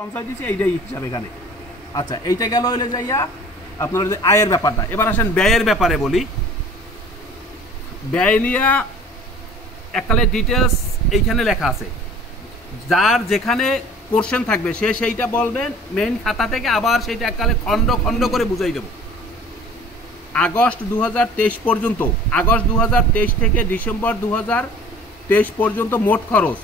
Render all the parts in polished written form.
সঞ্চয় দিচ্ছি এইটাই হিসাব এখানে। আচ্ছা, এইটা গেল হইলে যাইয়া আপনার আয়ের ব্যাপারটা। এবার আসেন ব্যয়ের ব্যাপারে বলি। ব্যয় নিয়ে এককালে ডিটেলস এইখানে লেখা আছে, যার যেখানে কোশ্চেন থাকবে সে সেইটা বলবেন মেইন খাতা থেকে, আবার সেইটা এককালে খণ্ড খণ্ড করে বুঝাই দেব। আগস্ট 2023 পর্যন্ত, আগস্ট 2023 থেকে ডিসেম্বর 2023 পর্যন্ত মোট খরচ,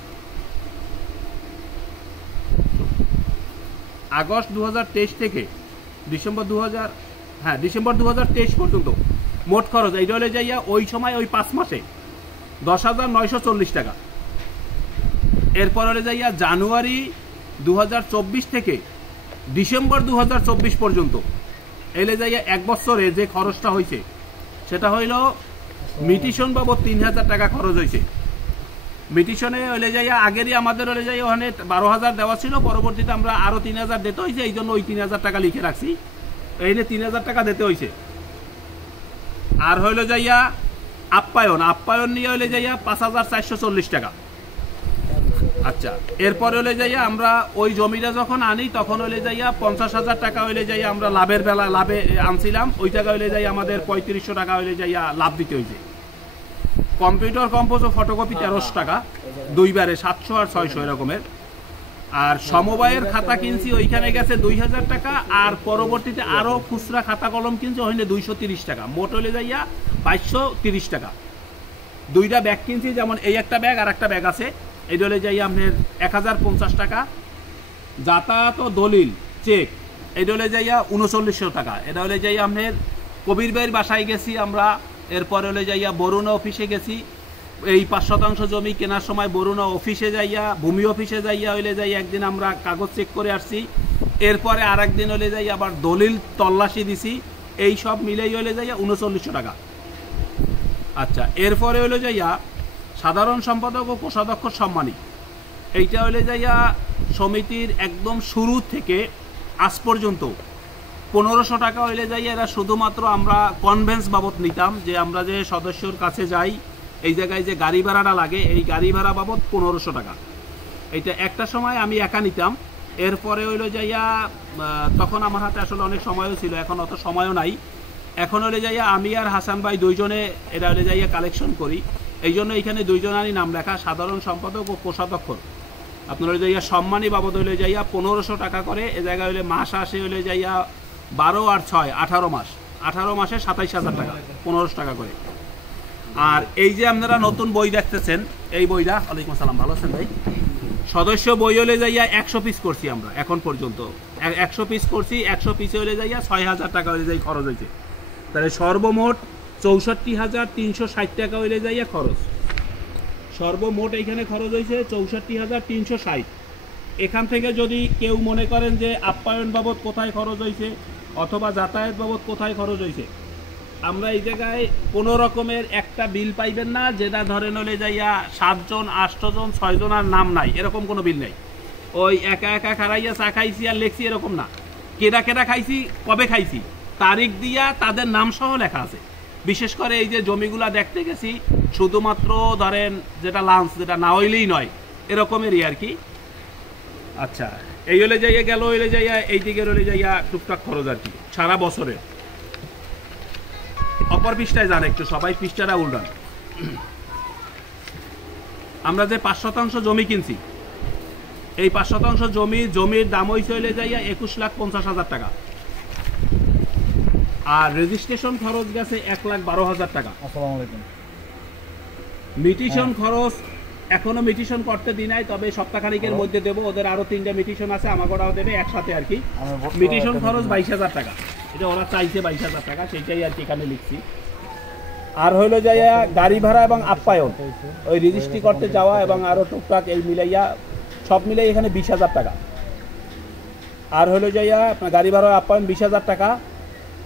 আগস্ট 2023 থেকে ডিসেম্বর 2023 পর্যন্ত মোট খরচ এইটা হলে যাইয়া ওই সময় ওই 5 মাসে 10,940 টাকা। এরপর হলে যাইয়া জানুয়ারি 2024 থেকে ডিসেম্বর 2024 পর্যন্ত এলে যাইয়া এক বছরে যে খরচটা হয়েছে সেটা হইল মিটিশন বাবদ 3,000 টাকা খরচ হয়েছে। মিটিশনে হলে যাইয়া আগেরই আমাদের হলে যাই ওখানে 12,000 দেওয়া ছিল, পরবর্তীতে আমরা আরো 3,000 দিতে হয়েছে, এই জন্য ওই 3,000 টাকা লিখে রাখছি, এই 3,000 টাকা দিতে হয়েছে। আর হইল যাইয়া আপ্যায়ন, আপ্যায়ন নিয়ে হলে যাইয়া 5,440 টাকা। আচ্ছা, এরপরে হলে যাইয়া আমরা ওই জমিটা যখন আনি তখন হলে যাইয়া 50,000 টাকা হইলে যাইয়া আমরা লাভের বেলা লাভে আনছিলাম, ওই টাকা হইলে যাইয়া আমাদের 3500 টাকা হইলে যাইয়া লাভ দিতে হয়েছে। কম্পিউটার কম্পোজ ও ফটোকপি 1300 টাকা, দুইবারে 700 আর 600 এরকমের। আর সমবায়ের খাতা কিনছি, ওইখানে গেছে 2,000 টাকা, আর পরবর্তীতে আরো খুচরা খাতা কলম কিনছি, ওখানে 230 টাকা, মোট হলে যাইয়া 2230 টাকা। দুইটা ব্যাগ কিনছি, যেমন এই একটা ব্যাগ আর একটা ব্যাগ আছে, এটা হলে যাইয়া আপনার 1050 টাকা। যাতায়াত ও দলিল চেক এটা হলে যাইয়া 3900 টাকা। এটা হলে যাইয়া আপনার কবির ভাইয়ের বাসায় গেছি আমরা, এরপরে হলে যাইয়া বরুণা অফিসে গেছি, এই 5% জমি কেনার সময় বরুণা অফিসে যাইয়া, ভূমি অফিসে যাইয়া হইলে যাই একদিন আমরা কাগজ চেক করে আসছি, এরপরে আর একদিন হলে যাই আবার দলিল তল্লাশি দিছি, এই সব মিলেই হলে যাইয়া 3900 টাকা। আচ্ছা, এরপরে হলে যাইয়া সাধারণ সম্পাদক ও কোষাধ্যক্ষ সম্মানী, এইটা হলে যাইয়া সমিতির একদম শুরু থেকে আজ পর্যন্ত 1500 টাকা হইলে যাই। এরা শুধুমাত্র আমরা কনভেন্স বাবদ নিতাম, যে আমরা যে সদস্যর কাছে যাই এই জায়গায় যে গাড়ি ভাড়াটা লাগে, এই গাড়ি ভাড়া বাবদ 1500 টাকা। এইটা একটা সময় আমি একা নিতাম, এরপরে হইলো যাইয়া তখন আমার হাতে আসলে অনেক সময়ও ছিল, এখন অত সময়ও নাই। এখন হলে যাইয়া আমি আর হাসান ভাই দুইজনে এরা হলে যাইয়া কালেকশন করি, এই জন্য এখানে দুইজনারই নাম লেখা, সাধারণ সম্পাদক ও কোষাধ্যক্ষ। আপনার হলে যাইয়া সম্মানী বাবদ হইলে যাইয়া 1500 টাকা করে। এ জায়গায় হইলে মাস আসে হইলে যাইয়া 12 আর 6 18 মাস, 18 মাসে 27,000 টাকা, 1500 টাকা করে। আর এই যে আপনারা নতুন বই দেখতেছেন, এই বইটা, ওয়ালাইকুম আসসালাম, ভালো আছেন ভাই? সদস্য বই হলে যাইয়া 100 পিস করছি আমরা এখন পর্যন্ত, 100 পিস করছি, 100 পিসে হলে যাইয়া 6,000 টাকা হলে যাই খরচ হয়েছে। তাহলে সর্বমোট 64,360 টাকা হইলে যাইয়া খরচ, সর্বমোট এইখানে খরচ হয়েছে 64,360। এখান থেকে যদি কেউ মনে করেন যে আপ্যায়ন বাবদ কোথায় খরচ হয়েছে অথবা যাতায়াত বাবদ কোথায় খরচ হয়েছে, আমরা এই জায়গায় কোনো রকমের একটা বিল পাইবেন না, যেটা ধরেন হলে যাইয়া 7 জন 8 জন 6 জনের নাম নাই, এরকম কোনো বিল নাই। ওই একা একা খারাইয়া চা খাইছি আর লেখছি এরকম না, কেডা কেডা খাইছি, কবে খাইছি, তারিখ দিয়া তাদের নাম সহ লেখা আছে। বিশেষ করে এই যে জমিগুলা দেখতে গেছি, শুধুমাত্র ধরেন যেটা লাঞ্চ, যেটা না হইলেই নয়, এরকমেরই আর কি। আচ্ছা, এই হলে যাইয়া গেল হইলে যাইয়া এই দিকে হলে যাইয়া টুকটাক খরচ আর কি সারা বছরে। অপর পৃষ্ঠায় যান একটু, সবাই পৃষ্ঠাটা উল্টান। আমরা যে 5% জমি কিনছি, এই 5% জমির দাম হইছে হইলে যাইয়া 21,50,000 টাকা। আর রেজিস্ট্রেশন খরচ গেছে 1,12,000 টাকা। আসসালামু আলাইকুম। মিটিশন খরচ এখনো মিটিশন করতে দিই নাই, তবে সপ্তাহখানিকের মধ্যে দেবো, ওদের আরো 3টা মিটিশন আছে, আমাকে ওরাও দেবে একসাথে আর কি। মিটিশন খরচ 22,000 টাকা, এটা ওরা চাইছে 22,000 টাকা, সেইটাই আর কি এখানে লিখছি। আর হইলো যাইয়া গাড়ি ভাড়া এবং আপ্যায়ন, ওই রেজিস্ট্রি করতে যাওয়া এবং আরো টুকটাক এই মিলাইয়া সব মিলাই এখানে 20,000 টাকা। আর হইলো যাইয়া আপনার গাড়ি ভাড়া আপ্যায়ন 20,000 টাকা,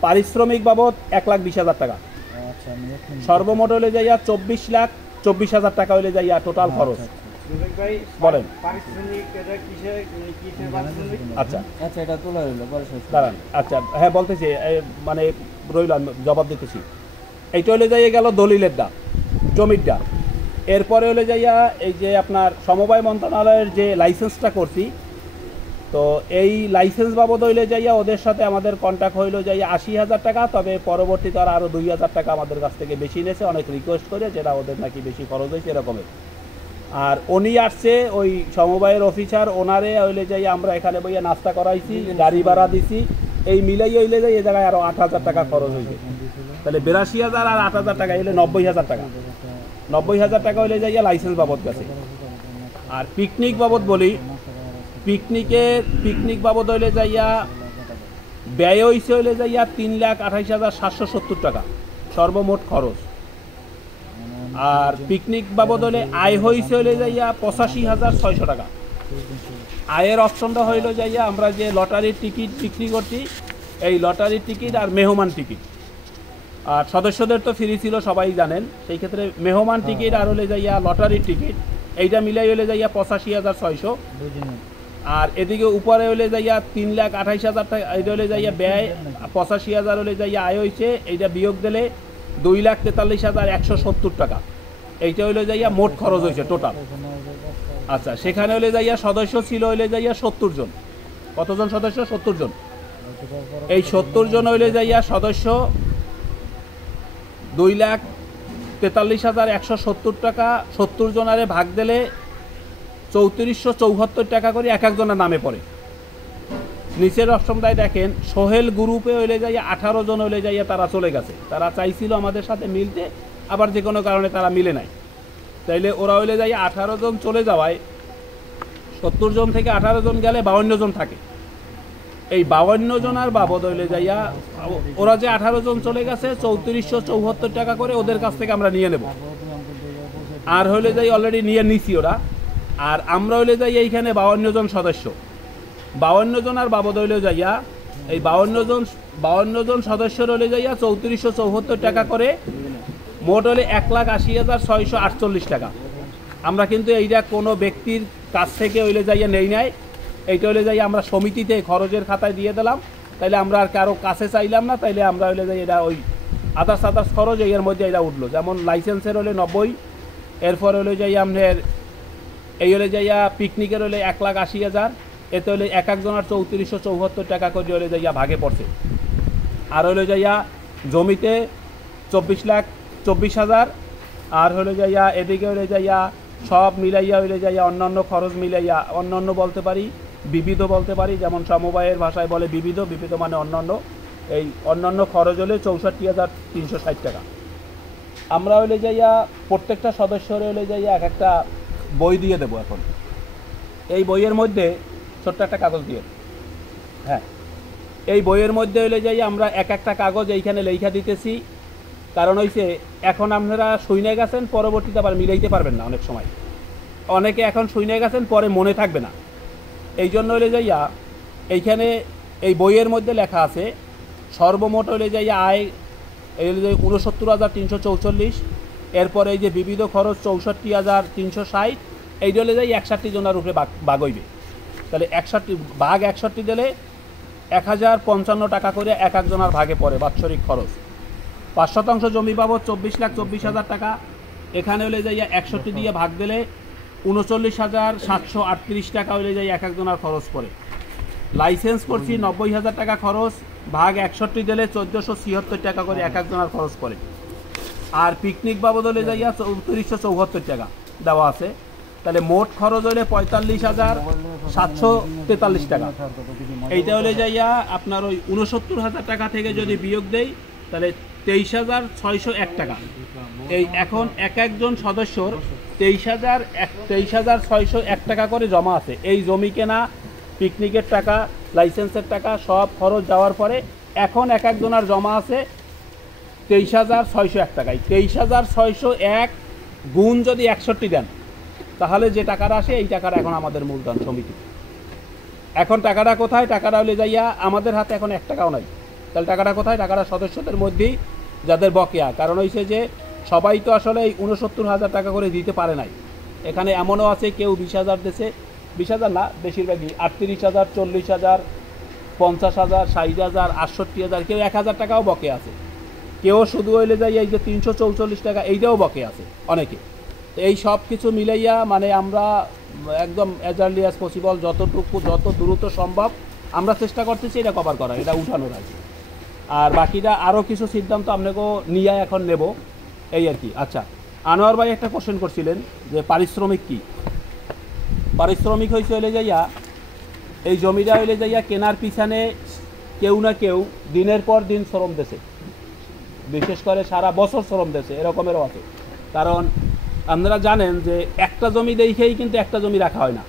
পারিশ্রমিক বাবদ 1,20,000 টাকা। সর্বমোট হলে যাইয়া 24,24,000 টাকা হলে যাইয়া টোটাল খরচ। বলেন। আচ্ছা আচ্ছা, এটা তোলা হইলো দাঁড়ান। আচ্ছা হ্যাঁ বলতেছি, মানে রইলাম জবাব দিতেছি। এইটা হলে যাইয়া গেল দলিলের দাম, জমির দাম। এরপরে হলে যাইয়া এই যে আপনার সমবায় মন্ত্রণালয়ের যে লাইসেন্সটা করছি, তো এই লাইসেন্স বাবদ হইলে যাইয়া ওদের সাথে আমাদের কন্ট্যাক্ট হইলো যাইয়া 80,000 টাকা, তবে পরবর্তীতে ওরা আরও 2,000 টাকা আমাদের কাছ থেকে বেশি নিয়েছে, অনেক রিকোয়েস্ট করে, যেটা ওদের নাকি বেশি খরচ হয়েছে এরকমের। আর উনি আসছে ওই সমবায়ের অফিসার, ওনারে হইলে যাইয়া আমরা এখানে বইয়া নাস্তা করাইছি, গাড়ি ভাড়া দিছি, এই মিলাই হইলে যাই এই জায়গায় আরও 8,000 টাকা খরচ হয়েছে। তাহলে 82,000 আর 8,000 টাকা হইলে 90,000 টাকা। 90,000 টাকা হইলে যাইয়া লাইসেন্স বাবদ গেছে। আর পিকনিক বাবদ বলি, পিকনিক বাবদ হইলে যাইয়া ব্যয় হইছে হইলে যাইয়া 3,28,770 টাকা সর্বমোট খরচ। আর পিকনিক বাবদ হলে আয় হইছে হইলে যাইয়া 85,600 টাকা। আয়ের অপশনটা হইল যাইয়া আমরা যে লটারির টিকিট বিক্রি করছি, এই লটারির টিকিট আর মেহমান টিকিট। আর সদস্যদের তো ফ্রি ছিল সবাই জানেন, সেই ক্ষেত্রে মেহমান টিকিট আর হলে যাইয়া লটারির টিকিট, এইটা মিলাই হলে যাইয়া 85,600। আর এদিকে উপরে হলে যাইয়া 3,28,000 টাকা, এইটা হলে যাইয়া ব্যয়, 85,000 হলে যাইয়া আয় হয়েছে, এইটা বিয়োগ দিলে 2,43,170 টাকা। এইটা হইলে যাইয়া মোট খরচ হয়েছে টোটাল। আচ্ছা, সেখানে হলে যাইয়া সদস্য ছিল হইলে যাইয়া 70 জন। কতজন সদস্য? 70 জন। এই 70 জন হইলে যাইয়া সদস্য 2,43,170 টাকা 70 জনারে ভাগ দিলে 3,474 টাকা করে এক একজনের নামে পড়ে। নিচের অপশনটায় দেখেন, সোহেল গ্রুপে হইলে যাইয়া 18 জন হইলে যাইয়া তারা চলে গেছে। তারা চাইছিল আমাদের সাথে মিলতে, আবার যে কোনো কারণে তারা মিলে নাই। তাইলে ওরা হইলে যাইয়া 18 জন চলে যাওয়ায় 70 জন থেকে 18 জন গেলে 52 জন থাকে। এই 52 জনার বাবদ হইলে যাইয়া ওরা যে 18 জন চলে গেছে 3,474 টাকা করে ওদের কাছ থেকে আমরা নিয়ে নেব। আর হইলে যাই অলরেডি নিয়ে নিছি ওরা। আর আমরা হইলে যাই এইখানে 52 জন সদস্য, 52 জনার বাবদ হইলে যাইয়া এই 52 জন সদস্যর হলে যাইয়া 3,474 টাকা করে, মোট হলে 1,80,648 টাকা। আমরা কিন্তু এইটা কোনো ব্যক্তির কাছ থেকে হইলে যাইয়া নেই নাই, এইটা হলে যাই আমরা সমিতিতে খরচের খাতায় দিয়ে দিলাম। তাইলে আমরা আর কারো কাছে চাইলাম না, তাইলে আমরা হইলে যাই এটা ওই আদার্স খরচ এর মধ্যে এটা উঠলো। যেমন লাইসেন্সের হলে 90, এরপর হলে যাই আপনার এই হলে যাইয়া পিকনিকের হলে 1,80,000, এতে হলে এক একজনের 3,474 টাকা করে হলে যাইয়া ভাগে পড়ছে। আর হলে যাইয়া জমিতে 24,24,000, আর হলে যাইয়া এদিকে হলে যাইয়া সব মিলাইয়া হইলে যাইয়া অন্যান্য খরচ মিলাইয়া, অন্যান্য বলতে পারি, বিবিধ বলতে পারি, যেমন সমবায়ের ভাষায় বলে বিবিধ মানে অন্যান্য। এই অন্যান্য খরচ হলে 64,360 টাকা। আমরা হইলে যাইয়া প্রত্যেকটা সদস্যর হইলে যাইয়া এক একটা বই দিয়ে দেবো। এখন এই বইয়ের মধ্যে ছোট্ট একটা কাগজ দিয়ে, হ্যাঁ, এই বইয়ের মধ্যে হইলে যাইয়া আমরা এক একটা কাগজ এইখানে লেখা দিতেছি। কারণ হইছে এখন আপনারা শুনে গেছেন, পরবর্তীতে আবার মিলাইতে পারবেন না। অনেক সময় অনেকে এখন শুনে গেছেন, পরে মনে থাকবে না। এই জন্য হইলে যাইয়া এইখানে এই বইয়ের মধ্যে লেখা আছে সর্বমোট হইলে যাইয়া আয় এই হলে যাই 69,344, এরপরে এই যে বিবিধ খরচ 64,360, এইটা হলে যাই 61 জনের উপরে ভাগ হইবে। তাহলে 61 দিলে 1,055 টাকা করে এক একজনের ভাগে পড়ে বাৎসরিক খরচ। 5% জমি বাবদ 24,24,000 টাকা। এখানে হলে যাইয়া 61 দিয়ে ভাগ দিলে 39,738 টাকা হলে যাই এক একজনের খরচ পড়ে। লাইসেন্স করছি 90,000 টাকা খরচ, ভাগ 61 দিলে 1,476 টাকা করে এক একজনের খরচ পড়ে। আর পিকনিক বাবদ হলে যাইয়া 3,474 টাকা দেওয়া আছে। তাহলে মোট খরচ হলে 45,743 টাকা। এইটা হলে যাইয়া আপনার ওই 69,000 টাকা থেকে যদি বিয়োগ দেই তাহলে 23,601 টাকা। এই এখন এক একজন সদস্যর 23,601 টাকা করে জমা আছে। এই জমি কেনা, পিকনিকের টাকা, লাইসেন্সের টাকা সব খরচ যাওয়ার পরে এখন এক একজনের জমা আছে 23,601 টাকায়। 23,601 গুণ যদি 61 দেন তাহলে যে টাকাটা আসে এই টাকাটা এখন আমাদের মূলধন সমিতি। এখন টাকাটা কোথায়? টাকাটা হলে যাইয়া আমাদের হাতে এখন 1 টাকাও নাই। তাহলে টাকাটা কোথায়? টাকাটা সদস্যদের মধ্যেই যাদের বকেয়া। কারণ হয়েছে যে সবাই তো আসলে এই 69,000 টাকা করে দিতে পারে নাই। এখানে এমনও আছে কেউ 20,000 দিয়েছে, 20,000 না বেশিরভাগই 38,000, 40,000, 50,000, 60,000, 68,000, কেউ 1,000 টাকাও বকে আছে। কেউ শুধু হইলে যাই এই যে 344 টাকা এইটাও বকে আছে অনেকে। এই সব কিছু মিলাইয়া মানে আমরা একদম অ্যাজ আর্লি অ্যাজ পসিবল যত দ্রুত সম্ভব আমরা চেষ্টা করতেছি এটা কভার করা, এটা উঠানোর আর কি। আর বাকিটা আরও কিছু সিদ্ধান্ত আপনাকেও নিয়ে এখন নেব এই আর কি। আচ্ছা, আনোয়ার ভাই একটা কোশ্চেন করছিলেন যে পারিশ্রমিক কি? পারিশ্রমিক হয়েছে হইলে যাইয়া এই জমিটা হইলে যাইয়া কেনার পিছনে কেউ না কেউ দিনের পর দিন শ্রম দেছে, বিশেষ করে সারা বছর শ্রম দেছে, এরকমেরও আছে। কারণ আপনারা জানেন যে একটা জমি দেখেই কিন্তু একটা জমি রাখা হয় না,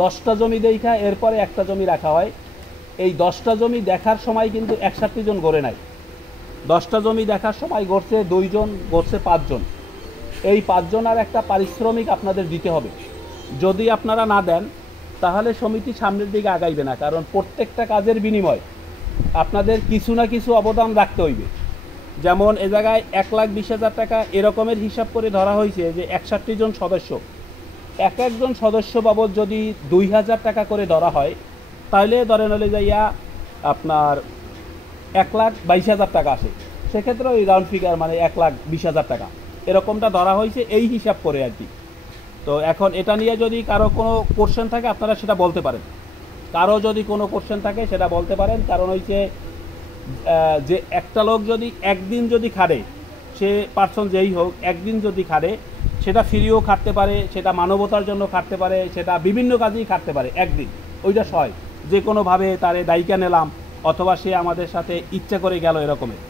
10টা জমি দেখা এরপরে একটা জমি রাখা হয়। এই 10টা জমি দেখার সময় কিন্তু 61 জন গড়ে নাই, 10টা জমি দেখার সময় গড়ছে 2 জন, গড়ছে 5 জন। এই 5 জন আর একটা পারিশ্রমিক আপনাদের দিতে হবে। যদি আপনারা না দেন তাহলে সমিতি সামনের দিকে আগাইবে না, কারণ প্রত্যেকটা কাজের বিনিময় আপনাদের কিছু না কিছু অবদান রাখতে হইবে। যেমন এ জায়গায় 1,20,000 টাকা এরকমের হিসাব করে ধরা হয়েছে যে 61 জন সদস্য, এক একজন সদস্য বাবদ যদি 2,000 টাকা করে ধরা হয় তাহলে ধরেন হলে যাইয়া আপনার 1,22,000 টাকা আসে। সেক্ষেত্রে ওই রাউন্ড ফিগার মানে 1,20,000 টাকা এরকমটা ধরা হয়েছে এই হিসাব করে আর কি। তো এখন এটা নিয়ে যদি কারো কোনো কোশ্চেন থাকে আপনারা সেটা বলতে পারেন, কারো যদি কোনো কোশ্চেন থাকে সেটা বলতে পারেন। কারণ হচ্ছে যে একটা লোক যদি একদিন যদি খাটে, সে পার্সন যেই হোক একদিন যদি খাটে, সেটা ফ্রিও খাটতে পারে, সেটা মানবতার জন্য খাটতে পারে, সেটা বিভিন্ন কাজেই খাটতে পারে একদিন, ওইটা সয় যে কোনোভাবে তারে দায়িকা নিলাম অথবা সে আমাদের সাথে ইচ্ছা করে গেল এরকমের।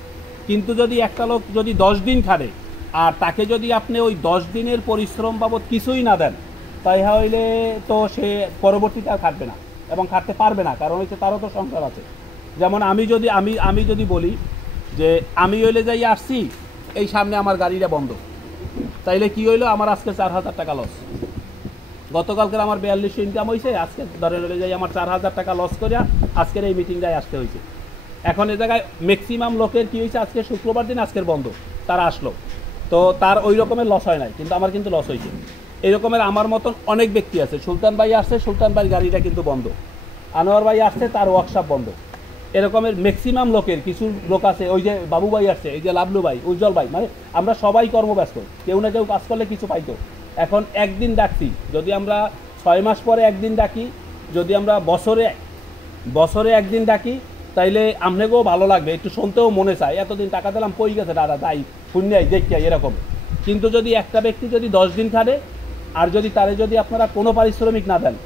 কিন্তু যদি একটা লোক যদি 10 দিন খাটে আর তাকে যদি আপনি ওই 10 দিনের পরিশ্রম বাবদ কিছুই না দেন, তাই হইলে তো সে পরবর্তীতে আর খাটবে না এবং খাটতে পারবে না, কারণ হচ্ছে তারও তো সংসার আছে। যেমন আমি যদি বলি যে আমি হইলে যাই আসছি, এই সামনে আমার গাড়িটা বন্ধ, তাইলে কি হইলো, আমার আজকে 4,000 টাকা লস। গতকালকের আমার 4200 ইনকাম হয়েছে, আজকে ধরে হলে যাই আমার 4,000 টাকা লস করিয়া আজকের এই মিটিংটায় আসতে হয়েছে। এখন এ জায়গায় ম্যাক্সিমাম লোকের কী হয়েছে, আজকে শুক্রবার দিন, আজকের বন্ধ, তারা আসলো, তো তার ওই রকমের লস হয় নাই, কিন্তু আমার কিন্তু লস হয়েছে। এই রকমের আমার মতন অনেক ব্যক্তি আছে। সুলতান ভাই আসছে, সুলতান ভাইয়ের গাড়িটা কিন্তু বন্ধ। আনোয়ার ভাই আসছে, তার ওয়ার্কশপ বন্ধ। এরকমের ম্যাক্সিমাম লোকের, কিছু লোক আছে, ওই যে বাবু ভাই আসছে, এই যে লাবলু ভাই, উজ্জ্বল ভাই, মানে আমরা সবাই কর্মব্যস্ত, কেউ না কেউ কাজ করলে কিছু পাইতো। এখন একদিন ডাকছি, যদি আমরা 6 মাস পরে একদিন ডাকি, যদি আমরা বছরে একদিন ডাকি, তাইলে আপনাকেও ভালো লাগবে, একটু শুনতেও মনে চায়, এতদিন টাকা দিলাম কই গেছে দাদা, তাই পুণ্যাই দেখিয়া এরকম। কিন্তু যদি একটা ব্যক্তি যদি 10 দিন খাটে আর যদি তারে যদি আপনারা কোনো পারিশ্রমিক না দেন,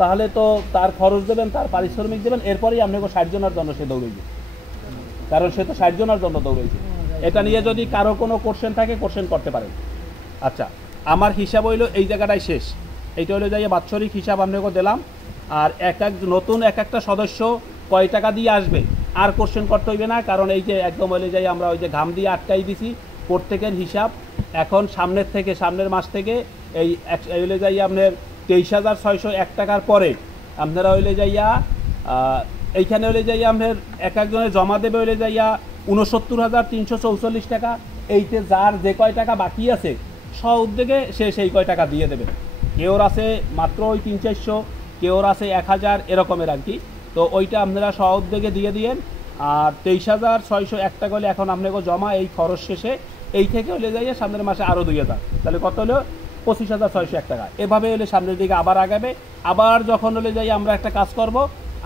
তাহলে তো তার খরচ দেবেন, তার পারিশ্রমিক দেবেন, এরপরেই আপনাকে 60 জনের জন্য সে দৌড়াইবে, কারণ সে তো 60 জনের জন্য দৌড়াইছে। এটা নিয়ে যদি কারো কোনো কোশ্চেন থাকে কোশ্চেন করতে পারেন। আচ্ছা, আমার হিসাব হইলো এই জায়গাটাই শেষ। এইটা হলো যাই বাৎসরিক হিসাব আপনাকে দিলাম। আর নতুন এক একটা সদস্য কয় টাকা দিয়ে আসবে আর কোশ্চেন করতে হইবে না, কারণ এই যে একদম হইলে যাই আমরা ওই যে ঘাম দিয়ে আটকাই দিছি প্রত্যেকের হিসাব। এখন সামনের মাস থেকে এই হইলে যাই আপনার 23,601 টাকার পরে আপনারা হইলে যাইয়া এইখানে হইলে যাইয়া আপনার এক একজনের জমা দেবে হইলে যাইয়া 69,344 টাকা। এইতে যার যে কয় টাকা বাকি আছে স্ব উদ্যোগে সে সেই কয় টাকা দিয়ে দেবে। কেউর আছে মাত্র ওই 300-400, কেউর আছে 1,000 এরকমের আর কি। তো ওইটা আপনারা স্ব উদ্যোগে দিয়ে দিয়েন। আর 23,601 টাকা হলে এখন আপনাকে জমা এই খরচ শেষে এই থেকে হলে যাইয়া সামনের মাসে আরও 2,000, তাহলে কত হলো 25,601 টাকা। এভাবে হলে সামনের দিকে আবার আগাবে। আবার যখন হলে যাই আমরা একটা কাজ করব,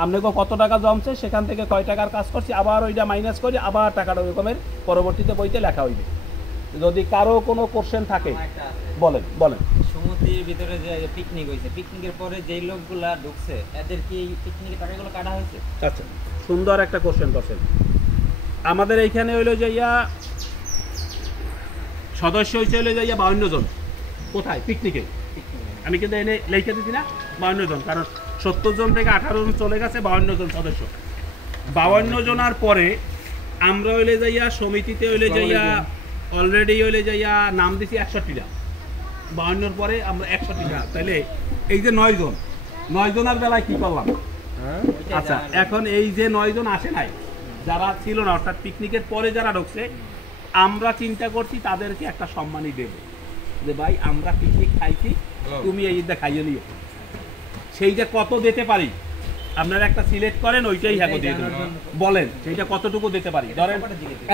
আপনাকে কত টাকা জমছে সেখান থেকে কয় টাকার কাজ করছি আবার ওইটা মাইনাস করি, আবার টাকাটা ওইরকমের পরবর্তীতে বইতে লেখা হইবে। যদি কারো কোনো কোশ্চেন থাকে বলেন। সমিতির ভিতরে যে পিকনিক হয়েছে, পিকনিকের পরে যেই লোকগুলা ঢুকছে এদের কি পিকনিকের টাকাগুলো কাটা হয়েছে? আচ্ছা, সুন্দর একটা কোশ্চেন করছেন। আমাদের এইখানে হইলো যাইয়া সদস্য হয়েছে হইলো যাইয়া 52 জন। কোথায়? পিকনিকে। আমি কিন্তু এনে লেখা দিচ্ছি না 52 জন, কারণ 70 জন থেকে 18 জন চলে গেছে, 52 জন সদস্য। 52 জনার পরে আমরা হইলে যাইয়া সমিতিতে হইলে যাইয়া অলরেডি হইলে যাইয়া নাম দিছি 61টা। 52 পরে আমরা 61টা, তাইলে এই যে 9 জনের বেলায় কি করলাম? আচ্ছা, এখন এই যে 9 জন আসে নাই, যারা ছিল না, অর্থাৎ পিকনিকের পরে যারা ঢুকছে, আমরা চিন্তা করছি তাদেরকে একটা সম্মানই দেব, যে ভাই আমরা পিকনিক খাইছি, তুমি এই ঈদটা খাইয়ে নিও। সেইটা কত দিতে পারি আপনারা একটা সিলেক্ট করেন, ওইটাই হ্যাঁ দিয়ে দেবেন। বলেন সেইটা কতটুকু দিতে পারি।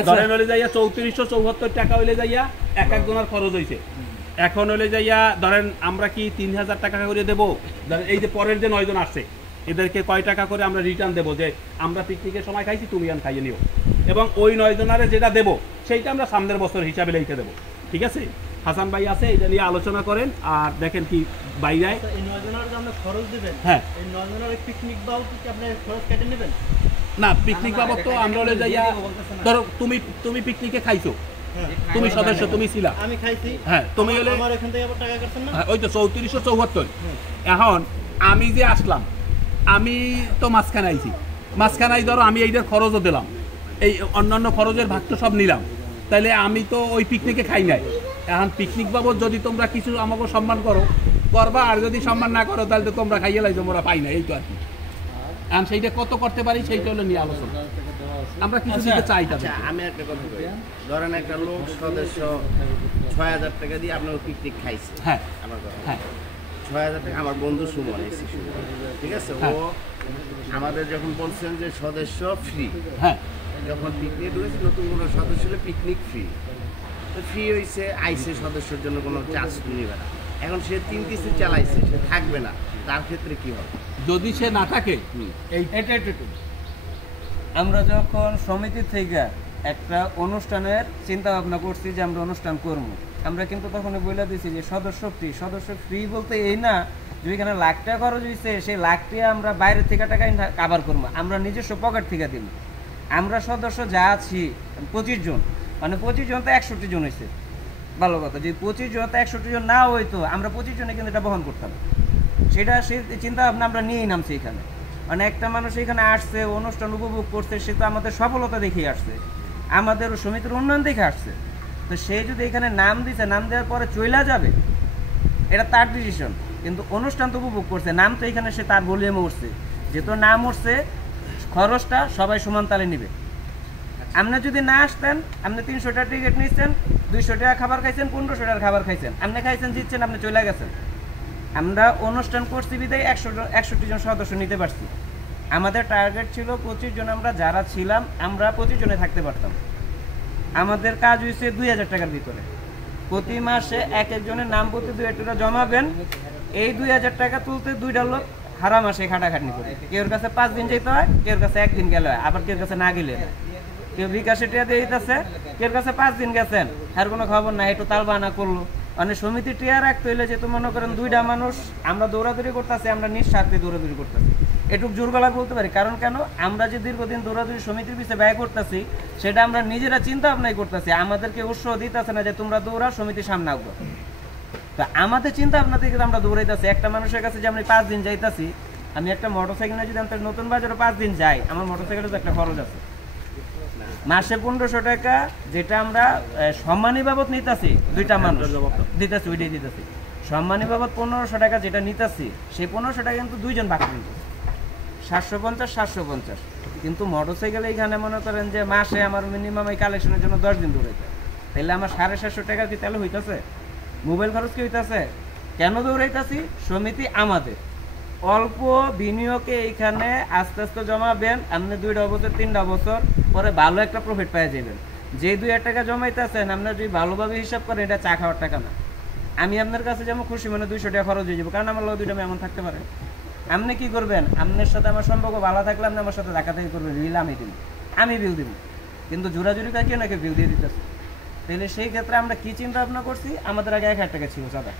ধরেন হলে যাইয়া 3474 টাকা হইলে যাইয়া এক একজনের খরচ হয়েছে, এখন হলে যাইয়া ধরেন আমরা কি 3000 টাকা করে দেবো, ধরেন এই যে পরের যে 9 জন আসছে এদেরকে কয় টাকা করে আমরা রিটার্ন দেবো, যে আমরা পিকনিকের সময় খাইছি তুমি আন খাইয়ে নিও, এবং ওই 9 জনারে যেটা দেবো সেইটা আমরা সামনের বছর হিসাবে লিখে দেবো। ঠিক আছে, হাসান ভাই আছে, এটা নিয়ে আলোচনা করেন আর দেখেন কি বাইরে। এই 9 জনের যে আমরা খরচ দিবেন, হ্যাঁ এই 9 জনের পিকনিক বাবদ কি আপনি খরচ কেটে নেবেন? না, পিকনিক বাবদ তো আমরা হলে যাইয়া ধরো তুমি পিকনিকে খাইছো, তুমি সদস্য, তুমি ছিলা, আমি খাইছি, হ্যাঁ তুমি হলে আমার এখান থেকে আবার টাকা কাটছেন না? ওই তো 3474। এখন আমি যে আসলাম, আমি তো মাঝখানে আইছি, মাঝখানে ধরো আমি এইটার খরচও দিলাম, এই অন্যান্য খরচের ভাগ তো সব নিলাম, তাইলে আমি তো ওই পিকনিকে খাই নাই। এখন পিকনিক বাবদ যদি তোমরা কিছু আমাকে সম্মান করো করবা, আর যদি সম্মান না করো তাহলে তো তোমরা খাইয়ে লাইছো, মোরা পাই না, এই তো আর কি। এখন সেইটা কত করতে পারি সেইটা হলো নিয়ে আলোচনা, আমরা কিছু দিতে চাই। আমি একটা কথা বলি, ধরেন একটা লোক সদস্য 6000 টাকা দিয়ে আপনার পিকনিক খাইছে, হ্যাঁ আমার কথা, হ্যাঁ 6000 টাকা। আমার বন্ধু সুমন এসি, ঠিক আছে, ও আমাদের যখন বলছেন যে সদস্য ফ্রি, হ্যাঁ যখন পিকনিক ঢুকেছে নতুন কোনো সদস্য হলে পিকনিক ফ্রি, তো ফ্রি হয়েছে, আইসে সদস্যের জন্য কোনো চার্জ নেবে না। এখন সে 3 কিস্তি চালাইছে, সে থাকবে না, তার ক্ষেত্রে কি হবে? যদি সে না থাকে আমরা যখন সমিতি থেকে একটা অনুষ্ঠানের চিন্তা ভাবনা করছি যে আমরা অনুষ্ঠান করব, আমরা কিন্তু তখন বলে দিয়েছি যে সদস্য ফ্রি বলতে এই না যে এখানে লাখ টাকা খরচ হয়েছে সেই লাখ টাকা আমরা বাইরে থেকে টাকা কাভার করবো, আমরা নিজস্ব পকেট থেকে দিব। আমরা সদস্য যা আছি 25 জন, মানে 25 জন তো 61 জন হয়েছে, ভালো কথা, যে 25 জন তো 61 জন না হইতো আমরা 25 জনে কিন্তু এটা বহন করতাম। সেটা সেই চিন্তা ভাবনা আমরা নিয়েই নামছি এখানে। মানে একটা মানুষ এখানে আসছে, অনুষ্ঠান উপভোগ করছে, সে তো আমাদের সফলতা দেখে আসছে, আমাদের সমিতির উন্নয়ন দেখে আসছে। তো সে যদি এখানে নাম দিছে, নাম দেওয়ার পরে চইলা যাবে, এটা তার ডিসিশন, কিন্তু অনুষ্ঠান তো উপভোগ করছে, নাম তো এখানে সে তার ভলিউমে উঠছে, যেহেতু নাম উঠছে খরচটা সবাই সমান তালে নিবে। আপনি যদি না আসতেন, আপনি 300 টাকা টিকিট নিচ্ছেন, 200 টাকা খাবার খাইছেন, 1500 টাকার খাবার খাইছেন, আপনি খাইছেন, জিতছেন, আপনি চলে গেছেন। আমরা অনুষ্ঠান করছি বিদায় 61 জন সদস্য নিতে পারছি। আমাদের টার্গেট ছিল 25 জন, আমরা যারা ছিলাম আমরা 25 জনে থাকতে পারতাম। আমাদের কাজ হয়েছে 2000 টাকার ভিতরে, প্রতি মাসে এক একজনের নাম প্রতি 2000 টাকা জমাবেন। এই 2000 টাকা তুলতে 2টা লোক হারা মাসে খাটাখাটনি করে, কেউর কাছে 5 দিন যেতে হয়, কেউর কাছে 1 দিন গেলে হয়, আবার কেউর কাছে না গেলে না। কেউ বিকাশে টিয়া দিয়ে দিতেছে, কেউর কাছে 5 দিন গেছেন, আর কোনো খবর না, একটু তাল বাহানা করলো। মানে সমিতি টিয়া রাখতে হইলে যেহেতু মনে করেন 2টা মানুষ আমরা দৌড়াদৌড়ি করতেছি, আমরা নিঃস্বার্থে দৌড়াদৌড়ি করতেছি, এটুকু জোর গলা বলতে পারি। কারণ কেন, আমরা যে দীর্ঘদিন দৌড়াদৌড়ি সমিতির পিছিয়ে ব্যয় করতেছি, সেটা আমরা নিজেরা চিন্তা ভাবনাই করতেছি, আমাদেরকে উৎসাহ দিতেছে না যে তোমরা দৌড়াও, সমিতির সামনে আসবো। তো আমাদের চিন্তা ভাবনা থেকে আমরা দৌড়াইতেছি। একটা মানুষের কাছে যে আমি 5 দিন যাইতাছি, আমি একটা মোটরসাইকেলে যদি আমি নতুন বাজারে 5 দিন যাই, আমার মোটরসাইকেলে তো একটা খরচ আছে, মাসে 1500 টাকা, যেটা আমরা সম্মানী বাবদ নিতেছি, 2টা মানুষ দিতেছি, ওইটাই দিতেছি। সম্মানী বাবদ 1500 টাকা যেটা নিতেছি, সেই 1500 টাকা কিন্তু 2 জন ভাগ নিতেছি, 750। কিন্তু মোটরসাইকেলে এখানে মনে করেন যে মাসে আমার মিনিমাম এই কালেকশনের জন্য 10 দিন দৌড়াইতে, তাহলে আমার 750 টাকা কি তাহলে হইতেছে? মোবাইল খরচ কি হইতেছে? কেন দৌড়াইতেছি? সমিতি আমাদের অল্প বিনিয়োগে এইখানে আস্তে আস্তে জমাবেন, আপনি 2টা বছর 3টা বছর পরে ভালো একটা প্রফিট পেয়ে যাবেন। যে 2000 টাকা জমাইতেছেন, আপনার যদি ভালোভাবে হিসাব করেন, এটা চা খাওয়ার টাকা না। আমি আপনার কাছে যেমন খুশি, মানে 200 টাকা খরচ হয়ে যাবো, কারণ আমার লোক 2টা এমন থাকতে পারে। আপনি কি করবেন? আপনার সাথে আমার সম্পর্ক ভালো থাকলে আপনি আমার সাথে ধাক্কা থেকে করবেন, রিল আমি দিব, আমি বিল দিব, কিন্তু জোরাজুরি কাজ কেউ নাকি বিল দিয়ে দিতেছে। তাহলে সেই ক্ষেত্রে আমরা কি চিন্তা ভাবনা করছি, আমাদের আগে 1000 টাকা ছিল সাদা,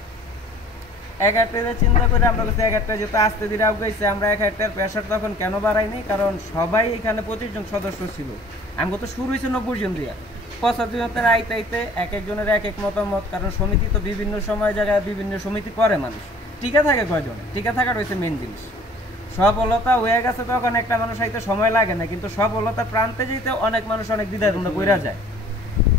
1000 টাকা চিন্তা করে আমরা কাছে 1000 টাকা যেহেতু আস্তে ধীরে আগাইছে, আমরা 1000 টাকার প্রেশার তখন কেন বাড়াইনি, কারণ সবাই এখানে 25 জন সদস্য ছিল, আমাকে তো শুরু হয়েছে 90 জন দিয়ে, 75 জনের আইতে আইতে এক একজনের এক এক মতামত। কারণ সমিতি তো বিভিন্ন সময় জায়গায় বিভিন্ন সমিতি করে, মানুষ টিকা থাকে কয়জনে, টিকা থাকাটা হচ্ছে মেন জিনিস। সফলতা হয়ে গেছে তখন একটা মানুষ আইতে সময় লাগে না, কিন্তু সফলতা প্রান্তে যেতে অনেক মানুষ অনেক দ্বিধাদ্বন্দ্ব কইরা যায়।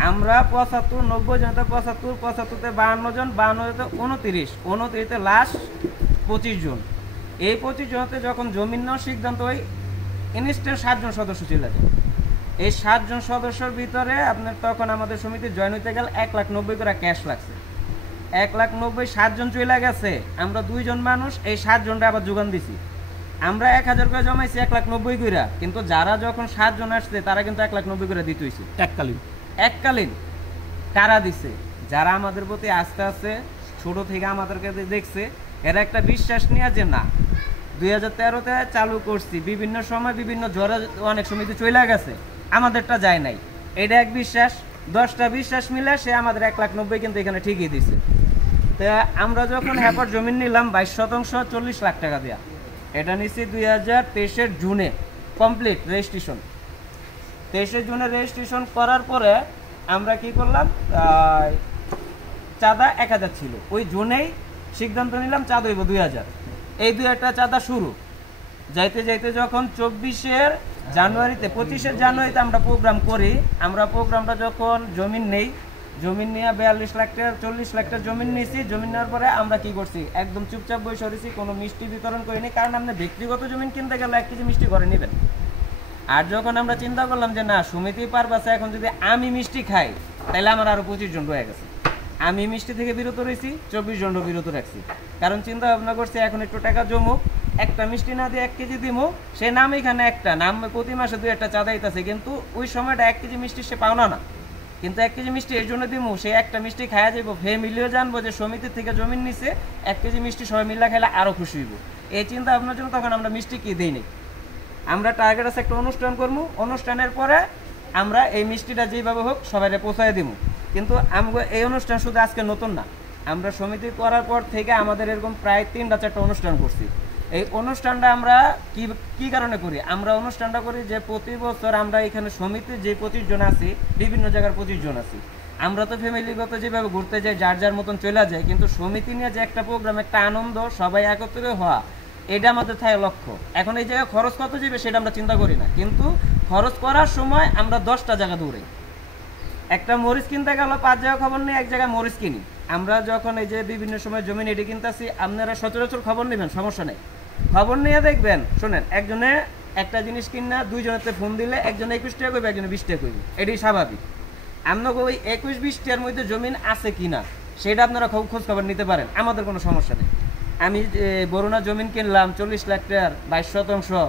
আমরা 75, 90 জন, 75, 75-তে 52 জন, 52-তে 29-তে লাস্ট 25 জন। এই 25 জনতে যখন জমিন নেওয়ার সিদ্ধান্ত হয়, ইনস্ট্যান্ট 7 জন সদস্য চলে যায়। এই 7 জন সদস্যর ভিতরে আপনার তখন আমাদের সমিতির জয়েন হইতে গেলে 1,90,000 করে ক্যাশ লাগছে। 1,90,000 7 জন চলে গেছে, আমরা 2 জন মানুষ এই 7 জনটা আবার যোগান দিছি। আমরা 1000 করে জমাইছি 1,90,000 করে, কিন্তু যারা যখন 7 জন আসছে তারা কিন্তু 1,90,000 করে দিতে হইছে এককালীন। কারা দিছে? যারা আমাদের প্রতি আস্থা আছে, ছোট থেকে আমাদেরকে দেখছে, এরা একটা বিশ্বাস নিয়ে যে না 2013-তে চালু করছি, বিভিন্ন সময় বিভিন্ন জ্বরে অনেক সমিতি চলে গেছে, আমাদেরটা যায় নাই, এটা এক বিশ্বাস। 10টা বিশ্বাস মিলে সে আমাদের 1,90,000 কিন্তু এখানে ঠিকই দিছে। তো আমরা যখন হ্যাপার জমি নিলাম 22% 40 লাখ টাকা দেওয়া, এটা নিচ্ছি 2023-এর জুনে কমপ্লিট রেজিস্ট্রেশন। 23 জুনে রেজিস্ট্রেশন করার পরে আমরা কি করলাম, চাঁদা 1000 ছিল, ওই জুনেই সিদ্ধান্ত নিলাম চাঁদা হইব 2000। এই 2000 চাঁদা শুরু যাইতে যাইতে যখন 24 জানুয়ারিতে 25 জানুয়ারিতে আমরা প্রোগ্রাম করি, আমরা প্রোগ্রামটা যখন জমিন নেই, জমিন নিয়ে 42 লাখ টাকা 40 লাখ টাকা জমিন নিয়েছি। জমিন নেওয়ার পরে আমরা কি করছি, একদম চুপচাপ বসে রয়েছি, কোনো মিষ্টি বিতরণ করিনি, কারণ আপনি ব্যক্তিগত জমিন কিনতে গেলে 1 কেজি মিষ্টি করে নেবেন। আর যখন আমরা চিন্তা করলাম যে না সমিতি পারপাসে এখন যদি আমি মিষ্টি খাই তাহলে আমার আরো 25 জন রয়ে গেছে, আমি মিষ্টি থেকে বিরত রয়েছি, 24 জন বিরত রাখছি। কারণ চিন্তা ভাবনা করছি এখন একটু টাকা জমুক, একটা মিষ্টি না দিয়ে 1 কেজি দিব, সে নাম এখানে একটা নাম প্রতি মাসে 2-1 চাঁদা দিতেছে, কিন্তু ওই সময়টা 1 কেজি মিষ্টি সে পাওনা না, কিন্তু 1 কেজি মিষ্টি এই জন্য দিব, সে একটা মিষ্টি খাইয়া যাবো, ফ্যামিলিও জানবো যে সমিতি থেকে জমিন নিছে, 1 কেজি মিষ্টি সবাই মিলা খাইলে আরো খুশি হইব। এই চিন্তা ভাবনার জন্য তখন আমরা মিষ্টি কি দিই নাই, আমরা টার্গেট আছে একটা অনুষ্ঠান করবো, অনুষ্ঠানের পরে আমরা এই মিষ্টিটা যেভাবে হোক সবাই পৌঁছায় দিব। কিন্তু এই অনুষ্ঠান শুধু আজকে নতুন না, আমরা সমিতি করার পর থেকে আমাদের এরকম প্রায় 3-4টা অনুষ্ঠান করছি। এই অনুষ্ঠানটা আমরা কি কারণে করি, আমরা অনুষ্ঠানটা করি যে প্রতি বছর আমরা এখানে সমিতির যে 25 জন আছি, বিভিন্ন জায়গার 25 জন আছি, আমরা তো ফ্যামিলিগত যেভাবে ঘুরতে যাই যার যার মতন চলে যায়, কিন্তু সমিতি নিয়ে যে একটা প্রোগ্রাম, একটা আনন্দ, সবাই একত্রে হওয়া, এটা আমাদের থাকে লক্ষ্য। এখন এই জায়গায় খরচ কত যাবে সেটা আমরা চিন্তা করি না, কিন্তু খরচ করার সময় আমরা 10টা জায়গা দৌড়াই। একটা মরিচ কিনতে গেল 5 জায়গা খবর নেই, 1 জায়গায় মরিচ কিনি। আমরা যখন এই যে বিভিন্ন সময় জমি এটি কিনতেছি, আপনারা সচরাচর খবর নেবেন, সমস্যা নেই, খবর নিয়ে দেখবেন, শোনেন, একজনে একটা জিনিস কিনা 2 জনেতে ফোন দিলে একজনে 21 টাকা কইবে, একজনে 20 টাকা কইবে, এটাই স্বাভাবিক। আপনাকে ওই 21-20 টাকার মধ্যে জমিন আছে কিনা সেটা আপনারা খোঁজ খবর নিতে পারেন, আমাদের কোনো সমস্যা নেই। আমি বরুণা জমিন কিনলাম 40 লাখ টাকার 22%,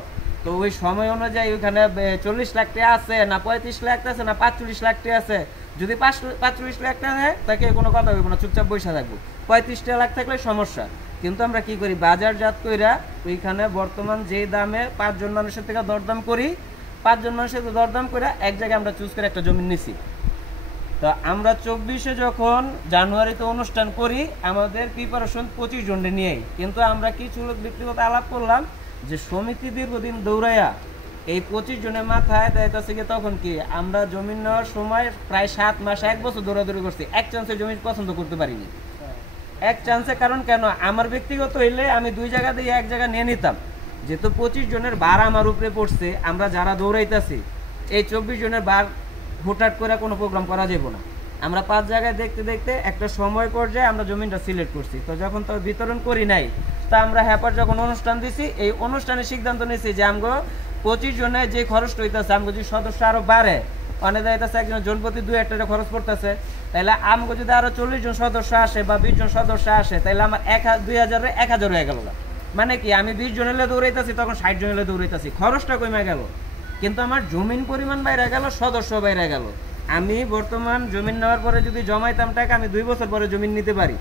তো ওই সময় অনুযায়ী ওইখানে 40 লাখ টাকা আছে না 35 লাখ টাকা আছে না 45 লাখ টাকা আছে, যদি 45 লাখ টাকা নেয় তাকে কোনো কথা বলবো না, চুপচাপ বসে থাকবো। 35 লাখ থাকলে সমস্যা, কিন্তু আমরা কি করি, বাজারজাত কইরা ওইখানে বর্তমান যে দামে 5 জন মানুষের থেকে দরদাম করি, 5 জন মানুষের থেকে দরদাম করে এক জায়গায় আমরা চুজ করে একটা জমি নিছি। তো আমরা 24-এ যখন জানুয়ারিতে অনুষ্ঠান করি, আমাদের প্রিপারেশন 25 জনকে নিয়েই, কিন্তু আমরা কিছু লোক ব্যক্তিগত আলাপ করলাম যে সমিতি দীর্ঘদিন দৌড়াইয়া এই 25 জনের মাথায় দায়িত্ব গিয়ে তখন কি আমরা জমি নেওয়ার সময় প্রায় 7 মাস 1 বছর দৌড়াদৌড়ি করছি, এক চান্সে জমি পছন্দ করতে পারিনি। এক চান্সে কারণ কেন, আমার ব্যক্তিগত হইলে আমি 2 জায়গা দিয়ে 1 জায়গা নিয়ে নিতাম, যেহেতু 25 জনের বার আমার উপরে পড়ছে, আমরা যারা দৌড়াইতেছি এই 24 জনের বার হুটহাট করে কোনো প্রোগ্রাম করা যাবে না। আমরা 5 জায়গায় দেখতে দেখতে একটা সময় পর্যায়ে আমরা জমিনটা সিলেক্ট করছি। তো যখন তো বিতরণ করি নাই, তা আমরা হ্যাপার যখন অনুষ্ঠান দিছি, এই অনুষ্ঠানের সিদ্ধান্ত নিয়েছি যে আমগো 25 জনে যে খরচটা হইতেছে, আমগো যদি সদস্য আরো বাড়ে, অনেক যাইতেছে একজন জনপ্রতি 2-1 টাকা খরচ পড়তেছে, তাহলে আমগো যদি আরো 40 জন সদস্য আসে বা 20 জন সদস্য আসে, তাহলে আমার 2000-এ 1000 হয়ে গেল। মানে কি, আমি 20 জনেলে দৌড়াইতেছি, তখন 60 জনেলে দৌড়াইতেছি, খরচটা কমে গেল, কিন্তু আমার জমিন পরিমাণ বাইরে গেল, সদস্য বাইরে গেল। আমি বর্তমান জমিন নেওয়ার পরে যদি জমাইতাম টাকা, আমি 2 বছর পরে জমিন নিতে পারি।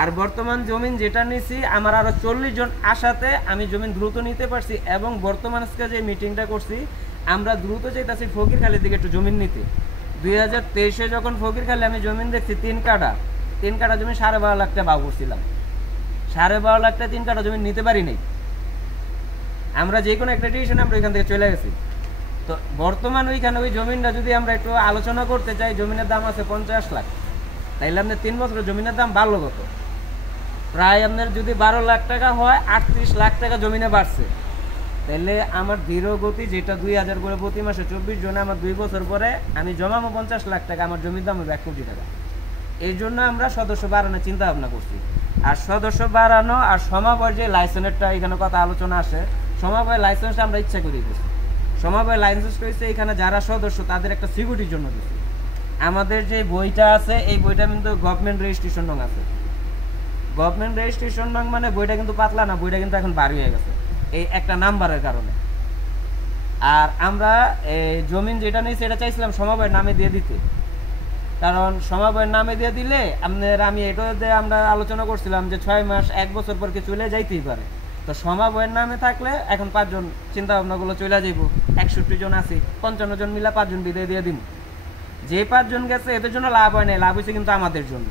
আর বর্তমান জমিন যেটা নিছি, আমার আরো 40 জন আসাতে আমি জমিন দ্রুত নিতে পারছি। এবং বর্তমান আজকে যে মিটিংটা করছি, আমরা দ্রুত চাইতেছি ফকিরখালির দিকে একটু জমিন নিতে। 2023-এ যখন ফকিরখালি আমি জমিন দেখছি 3 কাঠা জমি 12.5 লাখ টাকা ভাও করছিলাম, 12.5 লাখ টাকা 3 কাঠা জমি নিতে পারি নাই। আমরা যে কোনো একটা ডিসিশনে আমরা ওইখান থেকে চলে গেছি। তো বর্তমান ওইখানে ওই জমিনটা যদি আমরা একটু আলোচনা করতে চাই, জমিনের দাম আছে 50 লাখ, তাইলে আপনার 3 বছরের জমিনের দাম বাড়লো কত, প্রায় আপনার যদি 12 লাখ টাকা হয় 38 লাখ টাকা জমিনে বাড়ছে। তাহলে আমার দৃঢ় গতি যেটা 2000 করে প্রতি মাসে 24 জনে, আমার 2 বছর পরে আমি জমাবো 50 লাখ টাকা, আমার জমির দাম হবে 1 কোটি টাকা। এই জন্য আমরা সদস্য বাড়ানোর চিন্তা ভাবনা করছি। আর সদস্য বাড়ানো আর সমাবয় যে লাইসেন্সটা এখানে কথা আলোচনা আসে, সমাবয় লাইসেন্সটা আমরা ইচ্ছা করে দিচ্ছি। সমাবয় লাইসেন্স করেছে এখানে যারা সদস্য তাদের একটা সিকিউরিটির জন্য দিচ্ছি। আমাদের যে বইটা আছে, এই বইটা কিন্তু গভর্নমেন্ট রেজিস্ট্রেশন নং আছে। গভর্নমেন্ট রেজিস্ট্রেশন নং মানে বইটা কিন্তু পাতলা না, বইটা কিন্তু এখন ভারী হয়ে গেছে এই একটা নাম্বারের কারণে। আর আমরা জমিন যেটা নিয়েছি এটা চাইছিলাম সমবায়ের নামে দিয়ে দিতে, কারণ সমবায়ের নামে দিয়ে দিলে আমি এটাও আমরা আলোচনা করছিলাম যে 6 মাস 1 বছর পর কি চলে যাইতেই পারে। তো সমবায়ের নামে থাকলে এখন 5 জন চিন্তা ভাবনাগুলো চলে যাইব, 61 জন আছি, 55 জন মিলা 5 জন বিদায় দিয়ে দিব। যে 5 জন গেছে এদের জন্য লাভ হয় নাই, লাভ হয়েছে কিন্তু আমাদের জন্য।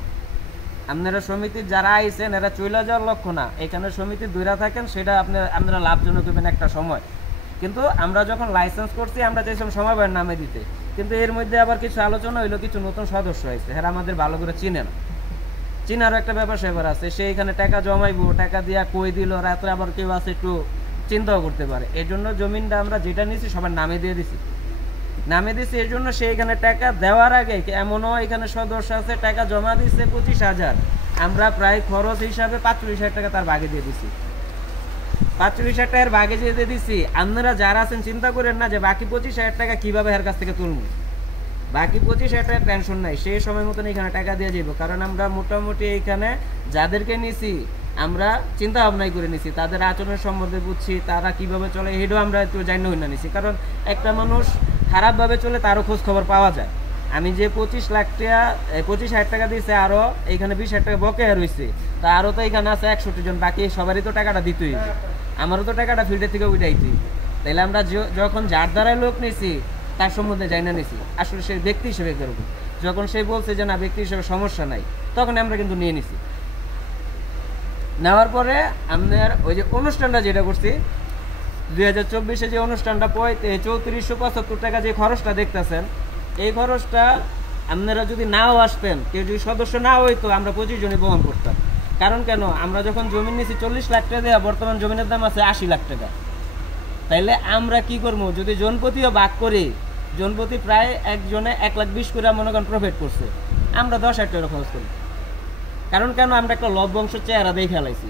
আপনারা সমিতির যারা আইছেন এরা চলে যাওয়ার লক্ষ্য না, এখানে সমিতির দুইরা থাকেন, সেটা আপনারা লাভজনক হবেন একটা সময়। কিন্তু আমরা যখন লাইসেন্স করছি আমরা চাইছিলাম সমবায়ের নামে দিতে, কিন্তু এর মধ্যে আবার কিছু আলোচনা হইলো, কিছু নতুন সদস্য হয়েছে, হ্যাঁ আমাদের ভালো করে চিনে না, চিনারও একটা ব্যাপার সেবার আছে। সে এখানে টাকা জমাইবো, টাকা দিয়া কই দিল, রাত্রে আবার কেউ আছে একটু চিন্তাও করতে পারে। এই জন্য জমিনটা আমরা যেটা নিয়েছি সবার নামে দিয়ে দিছি, নামে দিছি। এই জন্য সে এখানে টাকা দেওয়ার আগে এমনও এখানে সদস্য আছে টাকা জমা দিচ্ছে 25,000, আমরা প্রায় খরচ হিসাবে 45,000 টাকা তার ভাগে দিয়ে দিছি। 45,000 টাকার ভাগে দিয়ে দিছি। আপনারা যারা আছেন চিন্তা করেন না যে বাকি 25,000 টাকা কিভাবে এর কাছ থেকে তুলবো, বাকি 25,000 টাকার টেনশন নাই, সেই সময় মতন এখানে টাকা দিয়ে যাবো। কারণ আমরা মোটামুটি এখানে যাদেরকে নিছি আমরা চিন্তা ভাবনাই করে নিছি, তাদের আচরণের সম্বন্ধে বুঝছি, তারা কিভাবে চলে এটাও আমরা একটু জানি না নিছি। কারণ একটা মানুষ খারাপভাবে চলে তারও খোঁজ খবর পাওয়া যায়। আমি যে 25,000 টাকা দিয়েছে, আরও এইখানে 20,000 টাকা বকেয়া রয়েছে, তা আরও তো এখানে আছে 61 জন, বাকি সবারই তো টাকাটা দিতেই, আমারও তো টাকাটা ফিল্ডের থেকে উঠাইছি। তাইলে আমরা যখন যার দ্বারাই লোক নিছি তার সম্বন্ধে যাই না নিছি, আসলে সে ব্যক্তি হিসেবে করবো। যখন সে বলছে যে না ব্যক্তি হিসেবে সমস্যা নাই, তখন আমরা কিন্তু নিয়ে নিছি। নেওয়ার পরে আপনার ওই যে অনুষ্ঠানটা যেটা করছি 2024-এ যে অনুষ্ঠানটা 3475 টাকা যে খরচটা দেখতেছেন, এই খরচটা আপনারা যদি নাও আসতেন, কেউ যদি সদস্য না হইতো, আমরা 25 জনই বহন করতাম। কারণ কেন, আমরা যখন জমি নিয়েছি 40 লাখ টাকা দেওয়া, বর্তমান জমিনের দাম আছে 80 লাখ টাকা। তাইলে আমরা কি করবো, যদি জনপ্রতিও ভাগ করি, জনপ্রতি প্রায় একজনে 1,20,000 করে মনে করেন প্রফিট করছে, আমরা 10,000 টাকা খরচ করি। কারণ কেন, আমরা একটা লভ্যাংশ চেহারা দিয়ে খেলাইছি।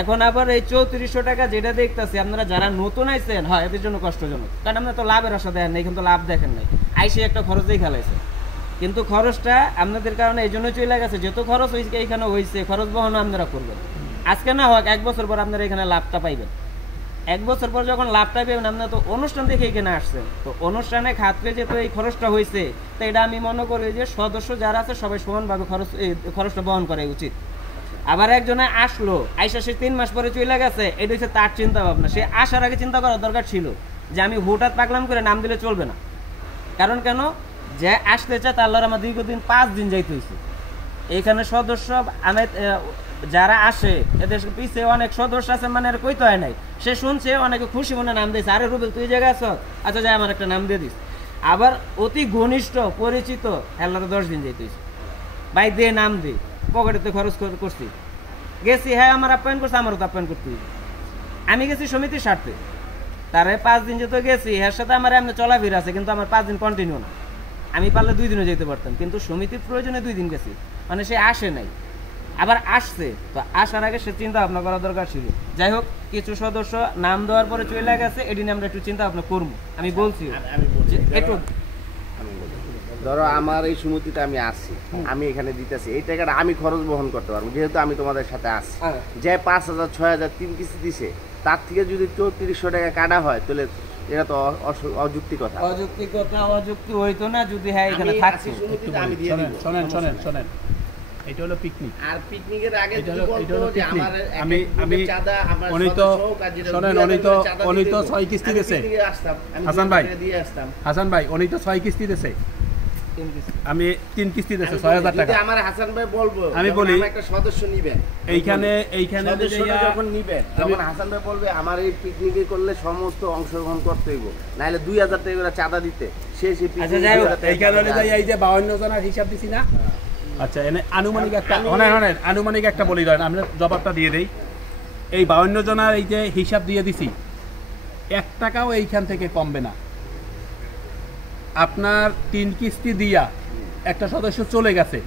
এখন আবার এই 3400 টাকা যেটা দেখতেছি, আপনারা যারা নতুন আইছেন, হয় এদের জন্য কষ্টজনক, কারণ আপনারা তো লাভের আশা দেখেন না, কিন্তু লাভ দেখেন নাই, আইসে একটা খরচ দিয়ে খেলাইছে। কিন্তু খরচটা আপনাদের কারণে এই জন্য চলে গেছে, যেহেতু খরচ হয়েছে এখানে হয়েছে, খরচ বহনও আপনারা করবেন। আজকে না হোক 1 বছর পর আপনারা এখানে লাভটা পাইবেন। 1 বছর পর যখন লাভটা পাইবেন, আপনারা তো অনুষ্ঠান দেখে এখানে আসছেন, তো অনুষ্ঠানে খাতরে যেহেতু এই খরচটা হয়েছে, তো এটা আমি মনে করি যে সদস্য যারা আছে সবাই সমানভাবে খরচটা বহন করা উচিত। আবার একজনে আসলো, আইসা সে 3 মাস পরে চলে গেছে, এটা হচ্ছে তার চিন্তা ভাবনা। সে আসার আগে চিন্তা করার দরকার ছিল যে আমি হঠাৎ পাগলাম করে নাম দিলে চলবে না। কারণ কেন, যে আসতে চায় তার আমার দীর্ঘদিন 5 দিন যাইতে হয়েছে। এইখানে সদস্য যারা আসে, এদের পিছিয়ে অনেক সদস্য আছে, মানে আর কইতে হয় নাই, সে শুনছে, অনেকে খুশি মনে নাম দিয়েছে, আরে রুবেল তুই জায়গায় আছ, আচ্ছা যাই আমার একটা নাম দিয়ে দিস। আবার অতি ঘনিষ্ঠ পরিচিত হেলারে 10 দিন যাইতে হয়েছে, ভাই দে নাম দে, পকেটেতে খরচ করছি, গেছি, হ্যাঁ আমার আপ্যায়ন করছে, আমারও তো আপ্যায়ন করতে হইবে। আমি গেছি সমিতির স্বার্থে, তারে 5 দিন যেহেতু গেছি, এর সাথে আমার এমনি চলাফেরা আছে, কিন্তু আমার 5 দিন কন্টিনিউ না, আমি পারলে 2 দিনও যেতে পারতাম, কিন্তু সমিতির প্রয়োজনে 2 দিন গেছি, মানে সে আসে নাই, আবার আসছে, তো আসার আগে সে চিন্তা ভাবনা করা দরকার ছিল। যাই হোক, কিছু সদস্য নাম দেওয়ার পরে চলে গেছে, এটি নিয়ে আমরা একটু চিন্তা ভাবনা করবো। আমি বলছি একটু, ধরো আমার এই সমিতিতে আমি আসছি, আমি এখানে দিতেছি, এই টাকাটা আমি খরচ বহন করতে পারবো, যেহেতু আমি তোমাদের সাথে আসছি। যে 5,000 6,000 3 কিস্তি দিছে, তার থেকে যদি 3400 টাকা কাটা হয়, তাহলে এটা তো অযুক্তি কথা। অযুক্তি হইতো না যদি হ্যাঁ এখানে থাকতো। আমি দিয়ে দিব। শোনেন, এটা হলো পিকনিক, আর পিকনিকের আগে এটা হলো যে পিকনিক। আমার আমি চাঁদা, আমার উনি তো শোনেন, উনি তো 6 কিস্তি দিয়েছে হাসান ভাই, হাসান ভাই উনি তো 6 কিস্তি দিয়েছে, আমি 3 কিস্তি দিয়েছে 6,000 টাকা। আমার হাসান ভাই বলবো, আমি বলি একটা সদস্য নিবেন, এইখানে সদস্যটা যখন নিবেন, তখন হাসান ভাই বলবে আমার এই পিকনিকে করলে সমস্ত অংশগ্রহণ করতে হইব, নাহলে 2,000 টাকা করে চাঁদা দিতে, সেই এইখানে এই যে 52 জনের হিসাব দিছি না। আচ্ছা, এনে আনুমানিক একটা বলি, ধরেন আমরা জবাবটা দিয়ে দেই। এই 52 জনের এই যে হিসাব দিয়ে দিছি, 1 টাকাও এইখান থেকে কমবে না। আপনার 3 কিস্তি দিয়া একটা সদস্য চলে গেছে,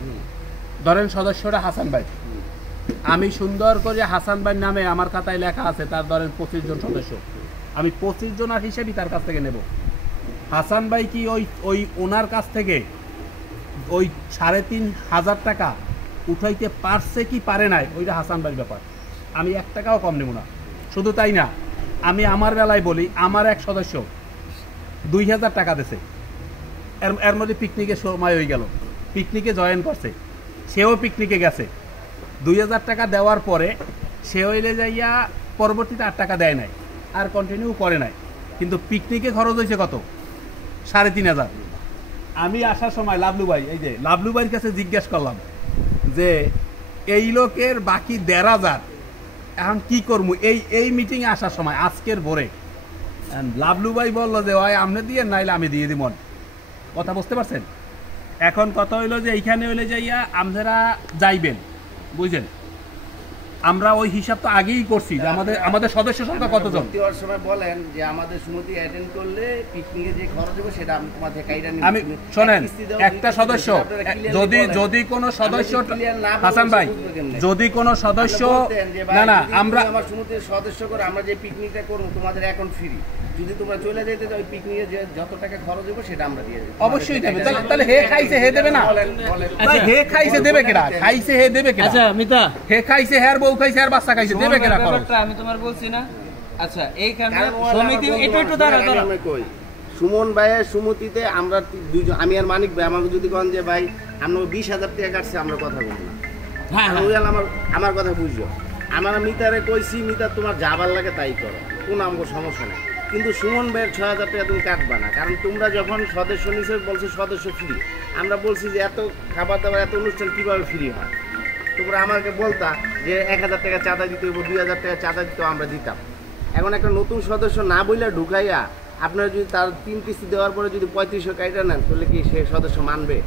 ধরেন সদস্যরা হাসান ভাই, আমি সুন্দর করে হাসান ভাইয়ের নামে আমার খাতায় লেখা আছে, তার ধরেন 25 জন সদস্য, আমি 25 জনের হিসাবই তার কাছ থেকে নেব। হাসান ভাই কি ওই ওনার কাছ থেকে ওই 3,500 টাকা উঠাইতে পারছে কি পারে নাই, ওইটা হাসান ভাইয়ের ব্যাপার, আমি 1 টাকাও কম নেব না। শুধু তাই না, আমি আমার বেলায় বলি, আমার এক সদস্য 2,000 টাকা দিয়েছে, এর মধ্যে পিকনিকের সময় হয়ে গেল, পিকনিকে জয়েন করছে, সেও পিকনিকে গেছে, 2000 টাকা দেওয়ার পরে সে হইলে যাইয়া পরবর্তীতে 8 টাকা দেয় নাই, আর কন্টিনিউ করে নাই, কিন্তু পিকনিকে খরচ হয়েছে কত? 3500। আমি আসার সময় লাভলু ভাই, এই যে লাভলু ভাইয়ের কাছে জিজ্ঞেস করলাম যে এই লোকের বাকি 1500 এখন কি করবো এই মিটিংয়ে আসার সময় আজকের ভোরে। লাভলু ভাই বললো যে ওই আপনি দিয়ে নাইলে আমি দিয়ে দিব। কথা বুঝতে পারছেন? এখন কথা হইলো যে এইখানে হইলে যাইয়া আপনারা যাইবেন, বুঝছেন? আমরা ওই হিসাব তো আগেই করছি যে আমাদের সদস্য সংখ্যা কতজন। দেওয়ার সময় বলেন যে আমাদের সুমতি অ্যাটেন্ড করলে পিকনিকে যে খরচ হবে সেটা আমি তোমার থেকে কাইরা নিব। আমি শোনেন, একটা সদস্য যদি কোনো সদস্য, হাসান ভাই, যদি কোনো সদস্য না আমরা আমার সুমতির সদস্য করে আমরা যে পিকনিকটা করব তোমাদের অ্যাকাউন্ট ফ্রি, যদি তোমরা চলে যেতে ওই পিকনিকে যে যত টাকা খরচ হবে সেটা আমরা দিয়ে দেব। অবশ্যই দেবে। তাহলে হে খাইছে হে দেবে না? আচ্ছা হে খাইছে দেবে কেডা? খাইছে হে দেবে কেডা? আচ্ছা মিতা, হে খাইছে হের বউ খাইছে আর বাচ্চা খাইছে, দেবে কেডা? আমি তোমার বলছি না। আচ্ছা এইখানে সমিতি একটু দাঁড়া কই সুমন ভাইয়ের সুমতিতে আমরা দুইজন, আমি আর মানিক ভাই, আমাকে যদি কন যে ভাই আমরা 20,000 টাকা কাটছে, আমরা কথা বলবো না। হ্যাঁ আমার কথা বুঝছো। আমরা মিতারে কইছি মিতা তোমার যাবার লাগে তাই করো, কোনো আমার সমস্যা নেই, কিন্তু সুমন ভাইয়ের 6,000 টাকা তুমি কাটবা না, কারণ তোমরা যখন সদস্য নিচে বলছো সদস্য ফ্রি, আমরা বলছি যে এত খাবার দাবার এত অনুষ্ঠান কীভাবে ফ্রি হয়, তোমরা আমাকে বলতা যে 1,000 টাকা চাঁদা দিতে হইব, 2,000 টাকা চাঁদা দিতে আমরা দিতাম। এখন একটা নতুন সদস্য না বইলে ঢুকাইয়া আপনারা যদি তার 3 কিস্তি দেওয়ার পরে যদি 3500 কাইটা নেন, তাহলে কি সে সদস্য মানবে?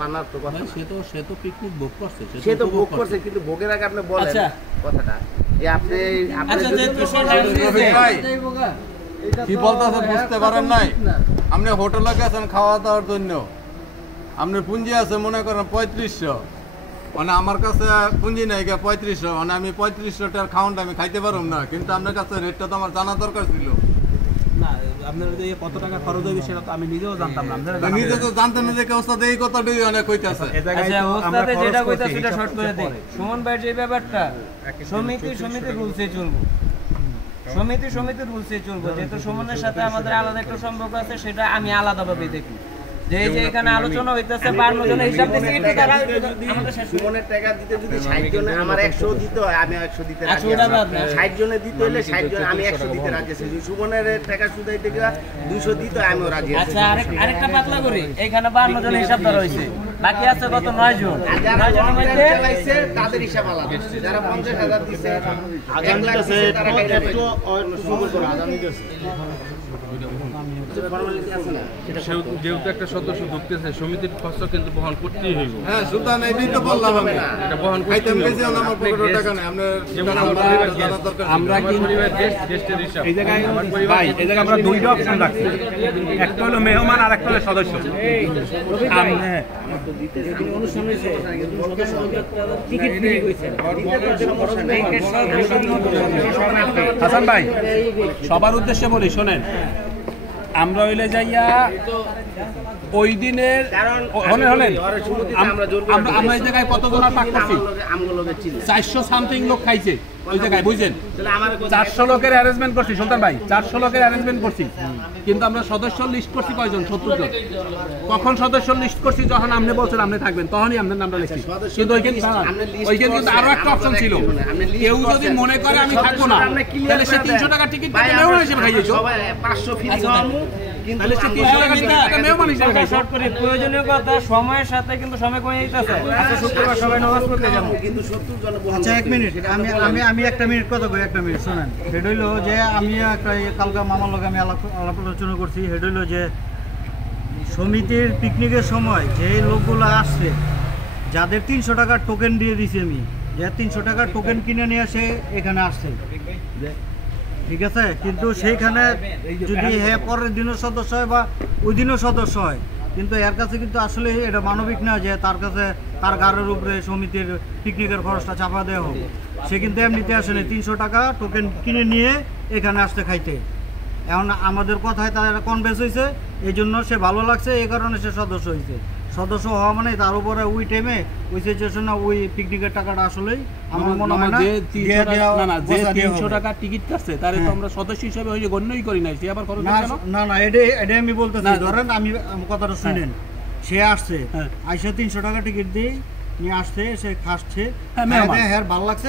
মানার তো কথা। সে তো পিকনিক বুক করছে, সে তো বুক করছে, কিন্তু ভোগের আগে আপনি বলেন কথাটা যে আপনি কি বলতেছে বুঝতে পারেন নাই? আপনি হোটেলে গেছেন খাওয়া দাওয়ার জন্য, আপনার পুঁজি আছে মনে করেন 3500, মানে আমার কাছে পুঁজি নাই 3500, মানে আমি 3500 টাকার খাওয়ানটা আমি খাইতে পারব না, কিন্তু আপনার কাছে রেটটা তো আমার জানা দরকার ছিল। না আপনার যে কত টাকা খরচ হবে সেটা তো আমি নিজেও জানতাম না। নিজে তো জানতেন না যে ওস্তাদ এই কথাটাই অনেক কইতাছে। আচ্ছা ওস্তাদে যেটা কইতাছে সেটা শর্ট করে দেই। সুমন ভাই যে ব্যাপারটা সমিতি রুলসে চলবো, সমিতির রুলসে চলবো, যেহেতু সুমনের সাথে আমাদের আলাদা একটা সম্পর্ক আছে, সেটা আমি আলাদাভাবে দেখি। যে এখানে আলোচনা হইতেছে 52 জনের হিসাব দিছি, একটু তারা আমাদের সুমনের টাকা দিতে যদি 60 জন আমার 100 দিতে হয়, আমি 100 দিতে রাজি আছি। 60 জনে দিতে হলে 60 জন আমি 100 দিতে রাজি আছি। সুমনের টাকা সুদাইতে গেলে 200 দিতে হয়, আমিও রাজি আছি। আচ্ছা আরেকটা পাতলা করি, এখানে 52 জনের হিসাব ধরা হইছে, বাকি আছে কত 9 জন। 9 জনের মধ্যে চালাইছে তাদের হিসাব আলাদা, যারা 50,000 দিছে আগামী কাছে একটু সুন্দর করে আগামী কাছে যেহেতু একটা সদস্য ঢুকতেছে, সমিতির খরচ কিন্তু বহন করতেই হইব। হ্যাঁ সুলতান, এই তো বললাম আমি, এটা বহন খাইতে গেছি আমার পকেটে টাকা নাই, আমরা কি গেস্টের হিসাব এই জায়গায় ভাই, এই জায়গায় আমরা দুইটা অপশন রাখছি, একটা হলো মেহমান আর একটা হলো সদস্য। হাসান ভাই সবার উদ্দেশ্যে বলি, শোনেন, আমরা হইলে যাইয়া ওই দিনের আমরা এই জায়গায় কতজন পাক করছি, 400 সামথিং লোক খাইছে ওই জায়গায়, বুঝছেন? 400 লোকের অ্যারেঞ্জমেন্ট করছি সুলতান ভাই, 400 লোকের অ্যারেঞ্জমেন্ট করছি, কিন্তু আমরা সদস্য লিস্ট করছি কয়জন? 70 জন। কখন সদস্য লিস্ট করছি? যখন আপনি বলছেন আপনি থাকবেন, তখনই আপনার নামটা লিখছি। কিন্তু ওইখানে কিন্তু আরো একটা অপশন ছিল, কেউ যদি মনে করে আমি থাকবো না, তাহলে সে 300 টাকা টিকিট কেটে মেহমান হিসেবে খাইয়েছ, 500 ফ্রি খাওয়ামু, তাহলে সে 300 টাকা টিকিট কেটে মেহমান হিসেবে খাইয়েছ। শর্ট করে প্রয়োজনীয় কথা, সময়ের সাথে কিন্তু সময় কমে যাইতেছে। আজকে শুক্রবার সবাই নামাজ পড়তে যাব, কিন্তু 70 জন বহন। আচ্ছা 1 মিনিট, আমি একটা মিনিট কথা কই, 1 মিনিট শোনেন। সেটা হইলো যে আমি একটা কালকে মামার লগে আমি আলাপ আলোচনা করছি, সেটা হইলো যে সমিতির পিকনিকের সময় যে লোকগুলো আসছে, যাদের 300 টাকার টোকেন দিয়ে দিছি আমি, যে 300 টাকার টোকেন কিনে নিয়ে আসে এখানে আসছে, ঠিক আছে, কিন্তু সেইখানে যদি হ্যাঁ পরের দিনও সদস্য হয় বা ওই দিনও সদস্য হয়, কিন্তু এর কাছে কিন্তু আসলে এটা মানবিক না যে তার কাছে তার গাড়ির উপরে সমিতির পিকনিকের খরচটা চাপা দেওয়া হোক। সে কিন্তু এমনিতে আসে না, 300 টাকা টোকেন কিনে নিয়ে এখানে আসতে খাইতে। এখন আমাদের কথায় তার কনভেন্স হয়েছে, এই জন্য সে ভালো লাগছে, এই কারণে সে সদস্য হয়েছে। সদস্য হওয়া মানে তার উপরে ওই টাইমে ওই সিচুয়েশনে ওই পিকনিকের টাকাটা আসলেই আমার মনে হয় না যে 300 টাকা টিকিট কাটছে তারে তো আমরা সদস্য হিসেবে ওই গণ্যই করি নাই, সে আবার খরচ না, এটা আমি বলতেছি, ধরেন আমি কথাটা শুনেন, সে আসছে আইসা 300 টাকা টিকিট দিয়ে নিয়ে আসছে, সে খাচ্ছে, ভালো লাগছে,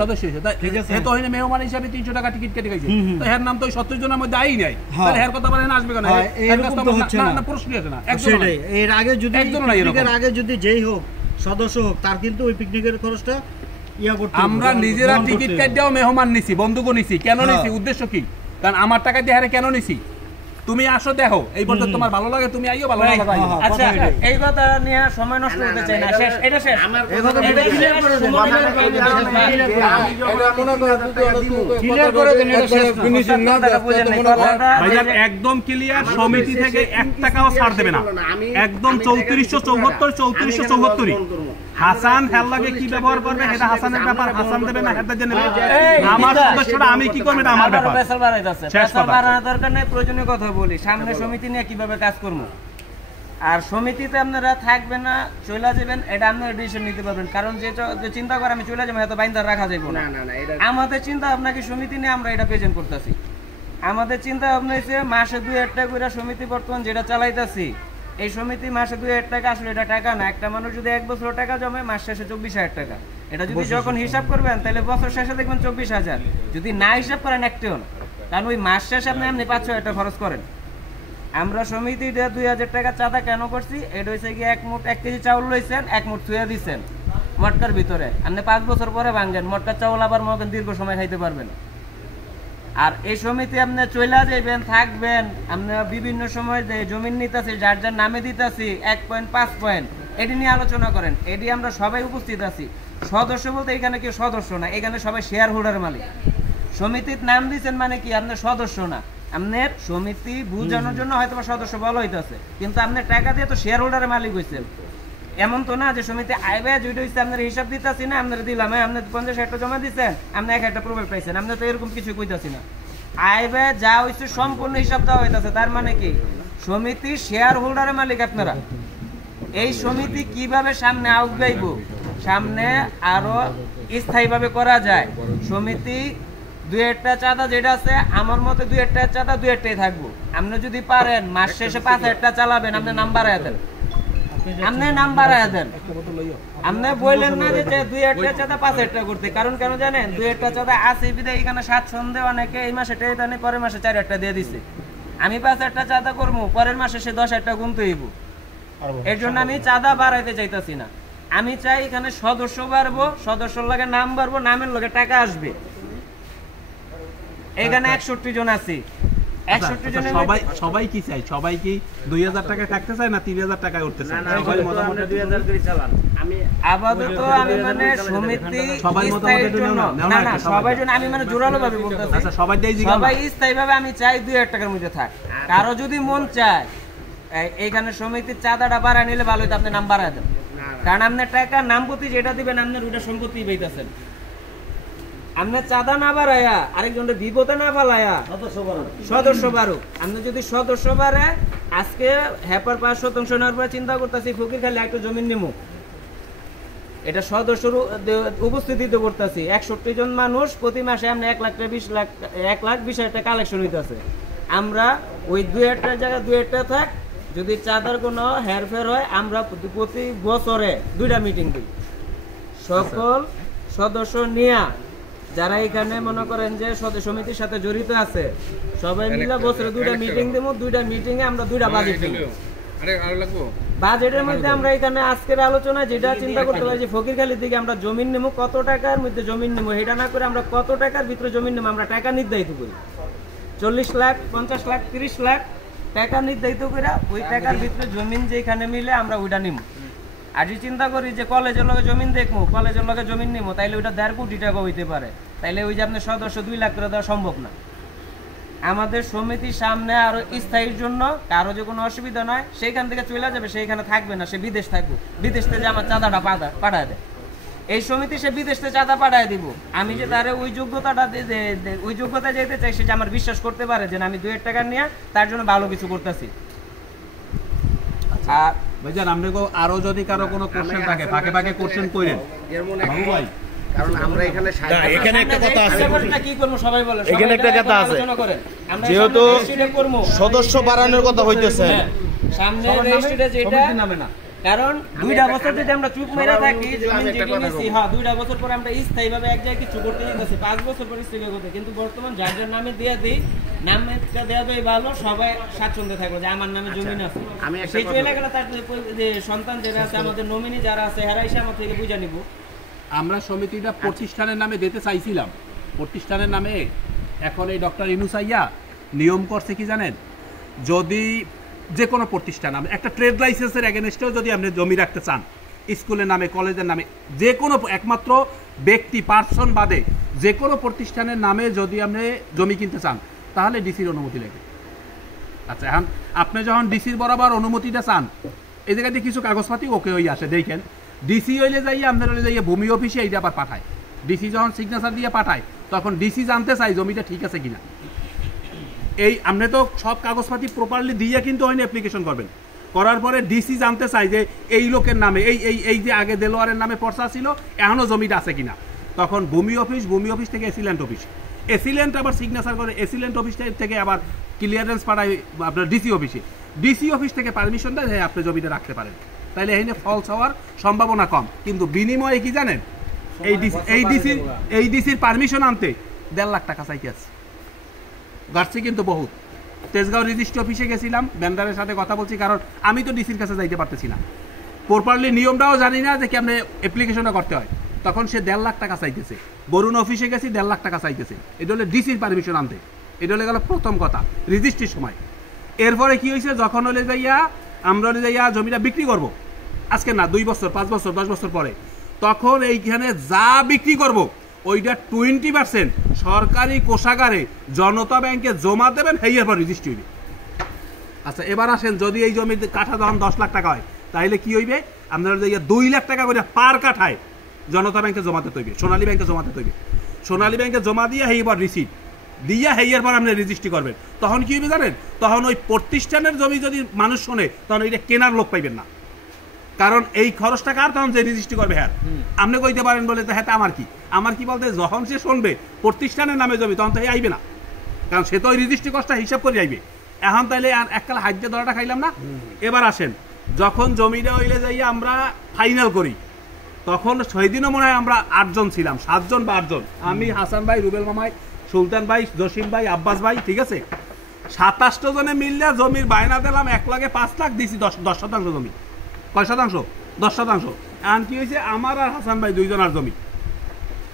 সদস্য তো মেহমান হিসাবে 300 টাকা টিকিট কেটে গেছে, তো এর নাম তো 70 জনের মধ্যে আই নাই, তাহলে এর কথা বলেন আসবে কেন? না প্রশ্ন আছে না, সেটাই। এর আগে যদি পিকনিকের আগে যদি যেই হোক সদস্য হোক, তার কিন্তু ওই পিকনিকের খরচটা আমরা নিজেরা টিকিট কাটিয়েও মেহমান নিছি, বন্ধুকও নিছি। কেন নিছি? উদ্দেশ্য কি? কারণ আমার টাকা দিয়ে হারে কেন নিছি? তুমি আসো দেখো, এই পর্যন্ত তোমার ভালো লাগে তুমি আইও, ভালো লাগে আইও। আচ্ছা, এই কথা নিয়ে সময় নষ্ট করতে চাই না, শেষ, এটা শেষ। এই কথা ক্লিয়ার করে দেন, ক্লিয়ার করে দেন, এটা শেষ ফিনিশিং না ভাইজান, একদম ক্লিয়ার। সমিতি থেকে 1 টাকাও ছাড় দেবে না, একদম 3474 হাসান হেল্লাকে কি ব্যবহার করবে এটা হাসানের ব্যাপার, হাসান দেবে না হেল্লা জেনে আমার সদস্যরা আমি কি করব এটা আমার ব্যাপার। পেশাল বাড়াইতাছে, পেশাল বাড়ানোর দরকার নাই, প্রয়োজনীয় কথা বলি। সামনে সমিতি নিয়ে কিভাবে কাজ করব, আর সমিতিতে আপনারা থাকবেন না চলে যাবেন, এটা আপনারা ডিসিশন নিতে পারবেন। কারণ যে চিন্তা করে আমি চলে যাবো, এত বাইন্দা রাখা যাবে না। আমাদের চিন্তা আপনাকে সমিতি নিয়ে আমরা এটা প্রেজেন্ট করতেছি। আমাদের চিন্তা ভাবনা হচ্ছে মাসে 2,000 টাকা করে সমিতি বর্তমান যেটা চালাইতেছি, এই সমিতি মাসে 2,000 টাকা, আসলে এটা টাকা না। একটা মানুষ যদি 1 বছর টাকা জমে, মাস শেষে 24,000 টাকা। এটা যদি যখন হিসাব করবেন তাহলে বছর শেষে দেখবেন 24,000। যদি না হিসাব করেন একটিও না, কারণ ওই মাস শেষে আপনি 500 টাকা খরচ করেন। আমরা সমিতিটা 2,000 টাকা চাঁদা কেন করছি? এটা হচ্ছে কি 1 কেজি চাউল লইছেন, 1 মুঠ থুয়া দিচ্ছেন মটকার ভিতরে, আপনি 5 বছর পরে ভাঙবেন, মটকার চাউল আবার মগেন দীর্ঘ সময় খাইতে পারবেন। আর এই সমিতি আপনি চলে যাবেন, থাকবেন, আমরা বিভিন্ন সময় যে জমিন নিতেছি, যার যার নামে দিতেছি 1 পয়েন্ট 5 পয়েন্ট, এটি নিয়ে আলোচনা করেন। এটি আমরা সবাই উপস্থিত আছি। সদস্য বলতে এখানে কেউ সদস্য না, এখানে সবাই শেয়ার হোল্ডার মালিক। সমিতির নাম দিচ্ছেন মানে কি? আপনার সদস্য না, আপনার সমিতি বুঝানোর জন্য হয়তো সদস্য বলা হইতেছে, কিন্তু আপনার টাকা দিয়ে তো শেয়ার হোল্ডারের মালিক হয়েছেন। এমন তো না যে সমিতি আইবে যেটা হচ্ছে আপনার হিসাব দিতেছি না, আপনারা দিলাম, আপনি 50,000 টাকা জমা দিচ্ছেন, আপনি 1 একটা প্রোভাইড পাইছেন, আপনি তো এরকম কিছু কইতাছি না। আইবে যা হয়েছে সম্পূর্ণ হিসাব দেওয়া হইতেছে। তার মানে কি? সমিতি শেয়ার হোল্ডারের মালিক আপনারা। এই সমিতি কিভাবে সামনে আগাইব, সামনে আরো স্থায়ীভাবে করা যায়, সমিতি 2,000 টাকা চাঁদা যেটা আছে, আমার মতে 2,000 টাকা চাঁদা 2,000 টাকাই থাকবো। আপনি যদি পারেন মাস শেষে 5,000 টাকা চালাবেন, আপনি নাম বাড়ায় দেন, আপনি নাম বাড়ায় দেন। আপনি বললেন না যে 2,000 টাকা চাঁদা 5,000 টাকা করতে, কারণ কেন জানেন? 2,000 টাকা চাঁদা আছে বিধায় এখানে 7 সন্দেহ অনেকে এই মাসে টাকা দেন, পরের মাসে 4,000 টাকা দিয়ে দিছে। আমি 5,000 টাকা চাঁদা করবো, পরের মাসে সে 10,000 টাকা গুনতে হইব। এর জন্য আমি চাঁদা বাড়াইতে চাইতাছি না, আমি চাই এখানে সদস্য বাড়বো, সদস্যর লগে নাম বাড়বো, নামের লগে টাকা আসবে। এখানে 61 জন আছি, 61 জনের সবাই কি চাই? সবাই কি 2,000 টাকায় থাকতে চায় না 3,000 টাকায় উঠতে চায়? সবাই মতামত 2,000 করে চালান। আমি আপাতত আমি মানে সমিতি স্থায়ীর জন্য না না সবাই জন্য আমি মানে জোরালো ভাবে বলতেছি। আচ্ছা, সবাই স্থায়ী ভাবে আমি চাই 2,000 টাকার মধ্যে থাক। কারো যদি মন চায় এইখানে সমিতির চাঁদাটা বাড়ায় নিলে ভালো হতো, আপনি নাম বাড়ায় দেন, কারণ আপনার টাকা নাম প্রতি যেটা দিবেন আপনার ওটা সম্পত্তি পাইতেছেন। আপনার চাঁদা না বাড়ায়া আরেকজনের বিপদে না ফেলায়া সদস্য বাড়ুক। আপনি যদি সদস্য বাড়ে, আজকে হ্যাপার 5% নেওয়ার পরে চিন্তা করতেছি ফকির খালি একটা জমিন নিমু, এটা সদস্যর উপস্থিতিতে করতেছি। 61 জন মানুষ প্রতি মাসে আমরা 1,20,000 টাকা কালেকশন হইতেছে। আমরা ওই 2,000 টাকার জায়গায় 2,000 টাকা থাক, যদি চাঁদার কোনো হেরফের হয় আমরা প্রতি বছরে 2টা মিটিং দিই, সকল সদস্য নিয়ে যারা এখানে মনে করেন যে সমিতির সাথে জড়িত আছে সবাই মিলে বছরে 2টা মিটিং দেবো। 2টা মিটিংয়ে আমরা 2টা বাজেট দেবো। বাজেটের মধ্যে আমরা এখানে আজকের আলোচনা যেটা চিন্তা করতে পারি যে ফকিরখালির দিকে আমরা জমিন নেবো, কত টাকার মধ্যে জমিন নেবো, এটা না করে আমরা কত টাকার ভিতরে জমিন নেবো আমরা টাকা নির্ধারিত করি। 40 লাখ 50 লাখ 30 লাখ টাকা নির্ধারিত করে ওই টাকার ভিতরে জমিন যেখানে মিলে আমরা ওইটা নিব। আর যদি চিন্তা করি যে কলেজের লগে জমিন দেখবো, কলেজের লগে জমিন নিবো, তাইলে ওইটা 1.5 কোটি টাকা হইতে পারে, তাইলে ওই যে আপনার সদস্য 2 লাখ করে দেওয়া সম্ভব না। আমাদের সমিতির সামনে আরো স্থায়ীর জন্য কারো যে কোনো অসুবিধা নয়, সেইখান থেকে চলে যাবে, সেইখানে থাকবে না, সে বিদেশ থাকবে, বিদেশ থেকে আমার চাঁদাটা পাঠায় দেয়, এই সমিতি সে বিদেশ থেকে চাঁদা পাঠায় দিব। আমি যে তার ওই যোগ্যতাটা ওই যোগ্যতা যেতে চাই, সেটা আমার বিশ্বাস করতে পারে যে আমি 2,000 টাকা নিয়ে তার জন্য ভালো কিছু করতেছি। আর ভাইজান আপনাকে আরো যদি কারো কোনো কোশ্চেন থাকে ফাঁকে ফাঁকে কোশ্চেন করেন বাবু ভাই, কারণ আমরা এখানে এখানে একটা কথা আছে, কি করব সবাই বলে, এখানে একটা কথা আছে, যেহেতু সদস্য বাড়ানোর কথা হইতেছে সামনে রেজিস্ট্রিতে যেটা নামে না, কারণ 2টা বছর যদি আমরা চুপ মেরে থাকি জমি যেটি নিছি, হ্যাঁ 2টা বছর পরে আমরা স্থায়ীভাবে এক জায়গায় কিছু করতে যেতেছি, 5 বছর পরে স্থগিত করতে, কিন্তু বর্তমান যার যার নামে দিয়ে দিই, নামটা দেওয়া দেয় ভালো, সবাই স্বাচ্ছন্দ্যে থাকবে যে আমার নামে জমি আছে। আমি একটা সেই এলাকাটা তার যে সন্তান যারা আছে, আমাদের নমিনি যারা আছে, এরা এসে আমার থেকে বুঝে নিব। আমরা সমিতিটা প্রতিষ্ঠানের নামে দিতে চাইছিলাম, প্রতিষ্ঠানের নামে। এখন এই ডক্টর ইউনূস আইয়া নিয়ম করছে কি জানেন, যদি যে কোনো প্রতিষ্ঠান একটা ট্রেড লাইসেন্সের এগেনস্টেও যদি আপনি জমি রাখতে চান, স্কুলের নামে, কলেজের নামে, যে কোনো একমাত্র ব্যক্তি পার্সন বাদে যে কোনো প্রতিষ্ঠানের নামে যদি আপনি জমি কিনতে চান, তাহলে ডিসির অনুমতি লাগবে। আচ্ছা, এখন আপনি যখন ডিসির বরাবর অনুমতিটা চান, এই জায়গাতে কিছু কাগজপাতি ওকে হয়ে আসে, দেখেন ডিসি হইলে যাইয়ে আপনার হইলে যাইয়ে ভূমি অফিসে এইটা আবার পাঠায়। ডিসি যখন সিগনেচার দিয়ে পাঠায়, তখন ডিসি জানতে চাই জমিটা ঠিক আছে কিনা। এই আপনি তো সব কাগজপাতি প্রপারলি দিয়ে কিন্তু হয়নি অ্যাপ্লিকেশন করবেন, করার পরে ডিসি জানতে চাই যে এই লোকের নামে, এই যে আগে দেলোয়ারের নামে পর্চা ছিল, এখনও জমিটা আছে কিনা। তখন ভূমি অফিস থেকে এসিল্যান্ড অফিস, এসিল্যান্ড আবার সিগনেচার করে, এসিল্যান্ড অফিস থেকে আবার ক্লিয়ারেন্স পাঠায় আপনার ডিসি অফিসে, ডিসি অফিস থেকে পারমিশন দেয় যে আপনি জমিটা রাখতে পারেন। তাইলে এখানে ফলস হওয়ার সম্ভাবনা কম। কিন্তু বিনিময়ে কি জানেন, এই ডিসির পারমিশন আনতে 1.5 লাখ টাকা চাইতে আছে। গাড়ছি কিন্তু বহুত। তেজগাঁও রেজিস্ট্রি অফিসে গেছিলাম, ভেন্ডারের সাথে কথা বলছি, কারণ আমি তো ডিসির কাছে যাইতে পারতেছি না, প্রপারলি নিয়মটাও জানি না যে কেমনে অ্যাপ্লিকেশনটা করতে হয়। তখন সে 1.5 লাখ টাকা চাইতেছে। বরুণ অফিসে গেছি, 1.5 লাখ টাকা চাইতেছে। এটা হলে ডিসির পারমিশন আনতে। এটা হলে গেল প্রথম কথা রেজিস্ট্রির সময়। এরপরে কি হয়েছে, যখন হলে যাইয়া আমরা যাইয়া জমিটা বিক্রি করব, আজকে না 2 বছর 5 বছর 10 বছর পরে, তখন এইখানে যা বিক্রি করব ওইটা 20% সরকারি কোষাগারে জনতা ব্যাংকে জমা দেবেন, হেয়ার পর রেজিস্ট্রি হইবে। আচ্ছা, এবার আসেন, যদি এই জমির কাঠা যখন 10 লাখ টাকা হয়, তাহলে কি হইবে, আপনারা যাইয়া 2 লাখ টাকা করে পার কাঠায় জনতা ব্যাংকে জমাতে তৈবে, সোনালী ব্যাংকে জমাতে তৈবে। সোনালী ব্যাংকে জমা দিয়ে হেয়ার রিসিট দিয়া হেয়ার পর আপনি রেজিস্ট্রি করবেন। তখন কি হইবে জানেন, তখন ওই প্রতিষ্ঠানের জমি যদি মানুষ শোনে, তখন এটা কেনার লোক পাইবেন না, কারণ এই খরচটা কার, তখন যে রেজিস্ট্রি করবে। হ্যাঁ, আপনি কইতে পারেন বলে তো, হ্যাঁ আমার কি বলতে, যখন সে শুনবে প্রতিষ্ঠানের নামে জমি, তখন তো আইবে না, কারণ সে তো ওই রেজিস্ট্রি কষ্টটা হিসাব করে আইবে। এখন তাইলে আর এককাল হাজ্যে ধরাটা খাইলাম না। এবার আসেন, যখন জমিটা হইলে যাইয়া আমরা ফাইনাল করি, তখন সেই দিনও মনে হয় আমরা 8 জন ছিলাম, 7 জন বা 8 জন, আমি, হাসান ভাই, রুবেল মামাই, সুলতান ভাই, জসিম ভাই, আব্বাস ভাই, ঠিক আছে, 27 জনে মিললে জমির বায়না দিলাম 1 লাখে 5 লাখ দিছি, 10% জমি। কয় শতাংশ? 10%। এখন কি হয়েছে, আমার আর হাসান ভাই 2 জনের জমি,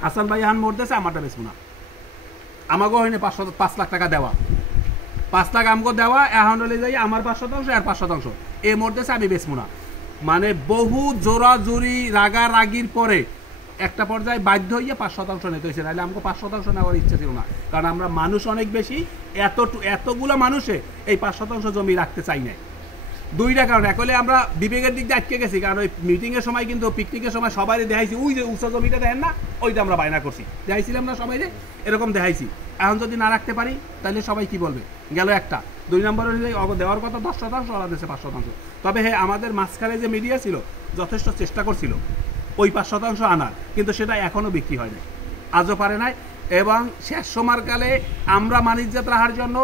হাসান ভাই এখন মোট দিয়েছে, আমারটা বেচবো না। আমাকেও হয়নি 5 লাখ টাকা দেওয়া, 5 লাখ আমাকে দেওয়া, এখন হলে যাই আমার 5% আর 5%, এ মোট দিয়েছে, আমি বেচবো না। মানে বহু জোরাজুরি রাগারাগির পরে একটা পর্যায়ে বাধ্য হইয়া 5% নিতে হয়েছে, নাহলে আমাকে 5% নেওয়ার ইচ্ছা ছিল না, কারণ আমরা মানুষ অনেক বেশি, এতগুলো মানুষে এই 5% জমি রাখতে চাই না। 2টা কারণ, এক হলে আমরা বিবেকের দিক দিয়ে আটকে গেছি, কারণ ওই মিটিংয়ের সময় কিন্তু পিকনিকের সময় সবাই দেখাইছি, ওই যে উঁচা জমিটা দেখেন না, ওইটা আমরা বায়না করছি, দেখাইছিলাম না সবাই, এরকম দেখাইছি। এখন যদি না রাখতে পারি, তাহলে সবাই কি বলবে, গেল একটা। 2 নম্বর অনুযায়ী দেওয়ার কথা 10%, ওরা দিয়েছে 5%। তবে হ্যাঁ, আমাদের মাঝখানে যে মিডিয়া ছিল যথেষ্ট চেষ্টা করছিল ওই 5% আনার, কিন্তু সেটা এখনও বিক্রি হয় নাই, আজও পারে নাই। এবং শেষ সময়কালে আমরা মানিজ্জাত রাখার জন্য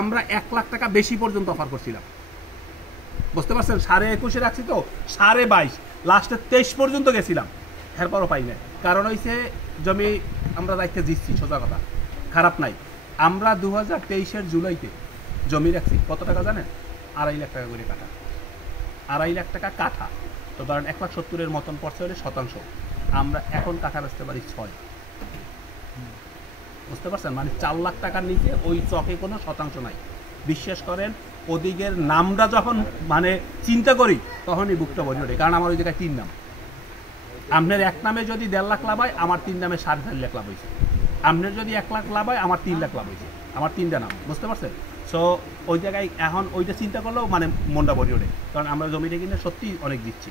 আমরা 1 লাখ টাকা বেশি পর্যন্ত অফার করছিলাম, বুঝতে পারছেন, 21.5 রাখছি তো, 22.5, লাস্টে 23 পর্যন্ত গেছিলাম, এরপরও পাই নাই। কারণ হইছে জমি আমরা দায়িত্বে জিতছি, সোজা কথা, খারাপ নাই। আমরা 2023-এর জুলাইতে জমি রাখছি কত টাকা জানেন, 2.5 লাখ টাকা করে কাঠা, 2.5 লাখ টাকা কাঠা। তো ধরেন 1,70,000-এর মতন পড়ছে হলে শতাংশ, আমরা এখন কাঠা বেচতে পারি 6, বুঝতে পারছেন, মানে 4 লাখ টাকার নিচে ওই চকে কোনো শতাংশ নাই। বিশ্বাস করেন, ওদিকের নামটা যখন মানে চিন্তা করি, তখনই বুকটা ভরে ওঠে, কারণ আমার ওই জায়গায় 3 নাম। আপনার এক নামে যদি 1.5 লাখ লাভ হয়, আমার 3 নামে 4.5 লাখ লাভ হয়েছে। আপনার যদি 1 লাখ লাভ হয়, আমার 3 লাখ লাভ হয়েছে, আমার 3টা নাম, বুঝতে পারছেন। সো ওই জায়গায় এখন ওইটা চিন্তা করলেও মানে মনটা ভরে ওঠে, কারণ আমরা জমিটা কিনে সত্যি অনেক দিচ্ছি।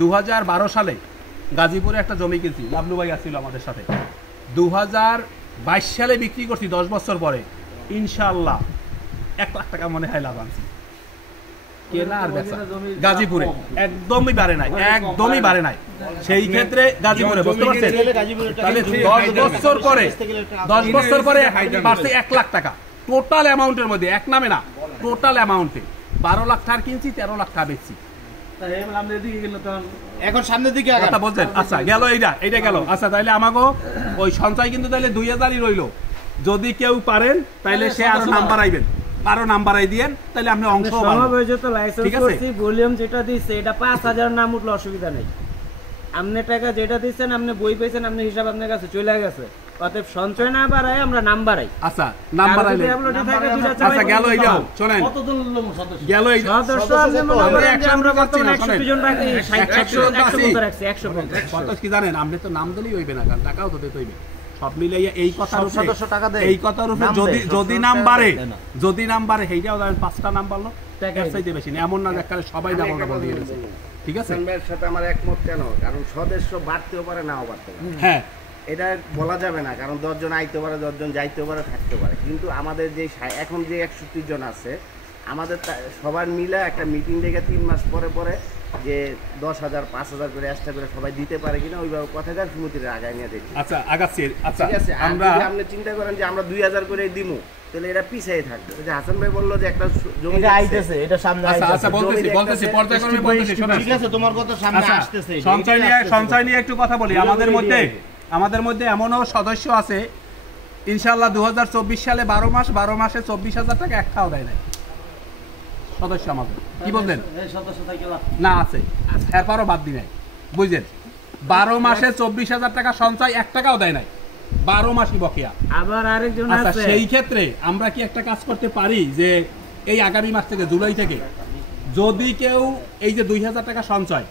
2012 সালে গাজীপুরে একটা জমি কিনছি, লাবলু ভাই আসছিল আমাদের সাথে। 2022 সালে বিক্রি করছি 10 বছর পরে, ইনশাআল্লাহ 1 লাখ টাকা মনে হয় লাভ আনছি। কেনা আর বেচা গাজীপুরে একদমই বাড়ে নাই, একদমই বাড়ে নাই। সেই ক্ষেত্রে গাজীপুরে, বুঝতে পারছেন, তাহলে 10 বছর পরে পারছে 1 লাখ টাকা টোটাল অ্যামাউন্টের মধ্যে, এক নামে না, টোটাল অ্যামাউন্টে 12 লাখ টাকা কিনছি, 13 লাখ টাকা বেচছি। এখন সামনের দিকে কথা বলছেন? আচ্ছা গেল, এইটা গেল। আচ্ছা তাইলে আমাকে ওই সঞ্চয় কিন্তু তাইলে 2000ই রইলো। যদি কেউ পারেন তাইলে সে আরো নাম্বার আইবেন, আরো নাম্বার আই দিয়েন, তাইলে আপনি অংশ ঠিক আছে। ভলিউম যেটা দিচ্ছে এটা 5000 নাম উঠলে অসুবিধা নেই। আপনি টাকা যেটা দিচ্ছেন, আপনি বই পেয়েছেন, আপনি হিসাব আপনার কাছে চলে গেছে। অতএব সঞ্চয় না বাড়াই, আমরা নাম্বার আই। আচ্ছা নাম্বার আইলে আচ্ছা গেল, এইটাও শুনেন, গেল এই সদস্য আপনি মনে করেন যে আমরা বর্তমানে 100 জন রাখি, 100 রাখছি, 150 কত কি জানেন? আপনি তো নাম দিলেই হইবে না, কারণ টাকাও তো দিতে হইবে। সব মিলাইয়া এই কথার উপরে, এই কথার উপরে যদি নাম বাড়ে, যদি নাম বাড়ে, সেইটাও জানেন 5টা নাম বাড়লো, টাকার চাইতে বেশি না। এমন না যে একবারে সবাই ডাবল ডাবল দিয়ে দিয়েছে। ঠিক আছে, এর সাথে আমার একমত। কেন? কারণ সদস্য বাড়তেও পারে, নাও বাড়তে পারে। হ্যাঁ এটা বলা যাবে না, কারণ 10 জন আইতে পারে, 10 জন যাইতে পারে, থাকতে পারে। কিন্তু আমাদের যে এখন যে 61 জন আছে, আমাদের সবার মিলে একটা মিটিং ডেকে 3 মাস পরে পরে যে 10,000 5,000 করে এক্সট্রা করে সবাই দিতে পারে কিনা, ওইভাবে কথাকার সমিতির আগায় নিয়ে দেখি। আচ্ছা আগাচ্ছি। আচ্ছা ঠিক আছে, আপনি চিন্তা করেন যে আমরা 2000 করে দিমু, তাহলে এটা পিছিয়ে থাকবে। যে হাসান ভাই বললো যে একটা জমি আইতেছে, এটা সামনে আইতেছে। আচ্ছা বলতেছি পর্যায়ক্রমে বলতেছি, শুনুন। ঠিক আছে, তোমার কথা সামনে আসতেছে। সঞ্চয় নিয়ে একটু কথা বলি। আমাদের মধ্যে এমনও সদস্য আছে, ইনশাআল্লাহ 2024 সালে 12 মাসে 24,000 টাকা একটাও দেয় নাই সদস্য আমাদের। কি বললেন? না আছে, এরপরও বাদ দি নাই, বুঝলেন? 12 মাসে 24,000 টাকা সঞ্চয় 1 টাকাও দেয় নাই, 12 মাসই বকেয়া। আবার আরেকজন আছে। আছে, সেই ক্ষেত্রে আমরা কি একটা কাজ করতে পারি যে এই আগামী মাস থেকে, জুলাই থেকে, যদি কেউ এই যে 2000 টাকা সঞ্চয়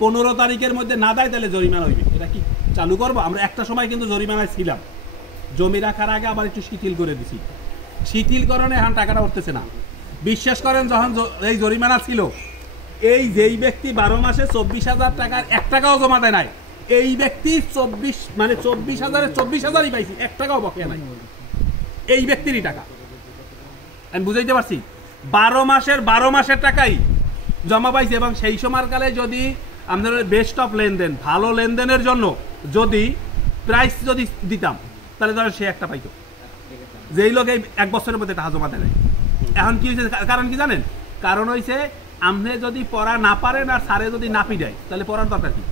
15 তারিখের মধ্যে না দেয়, তাহলে জরিমানা হইবে। এটা কি চালু করবো? আমরা একটা সময় কিন্তু জরিমানায় ছিলাম, জমি রাখার আগে আবার একটু শিথিল করে দিছি। শিথিলকরণে এখন টাকাটা উঠতেছে না। বিশ্বাস করেন, যখন এই জরিমানা ছিল, এই যেই ব্যক্তি 12 মাসে 24,000 টাকার 1 টাকাও জমা দেয় নাই, এই ব্যক্তি 24,000-এ 24,000ই পাইছি, 1 টাকাও বকেয়া নাই। এই ব্যক্তিরই টাকা, আমি বুঝাইতে পারছি। 12 মাসের টাকাই জমা পাইছে। এবং সেই সময়কালে যদি আমাদের বেস্ট অফ লেনদেন, ভালো লেনদেনের জন্য যদি প্রাইস যদি দিতাম, তাহলে ধরেন সে একটা পাইতো, যেই লোক এই 1 বছরের মধ্যে টাকা জমা দেয় নাই। এখন কি হয়েছে? কারণ কি জানেন? কারণ হয়েছে, আপনি যদি পড়া না পারেন আর স্যারে যদি না পিটায়, তাহলে পড়ার দরকার কি?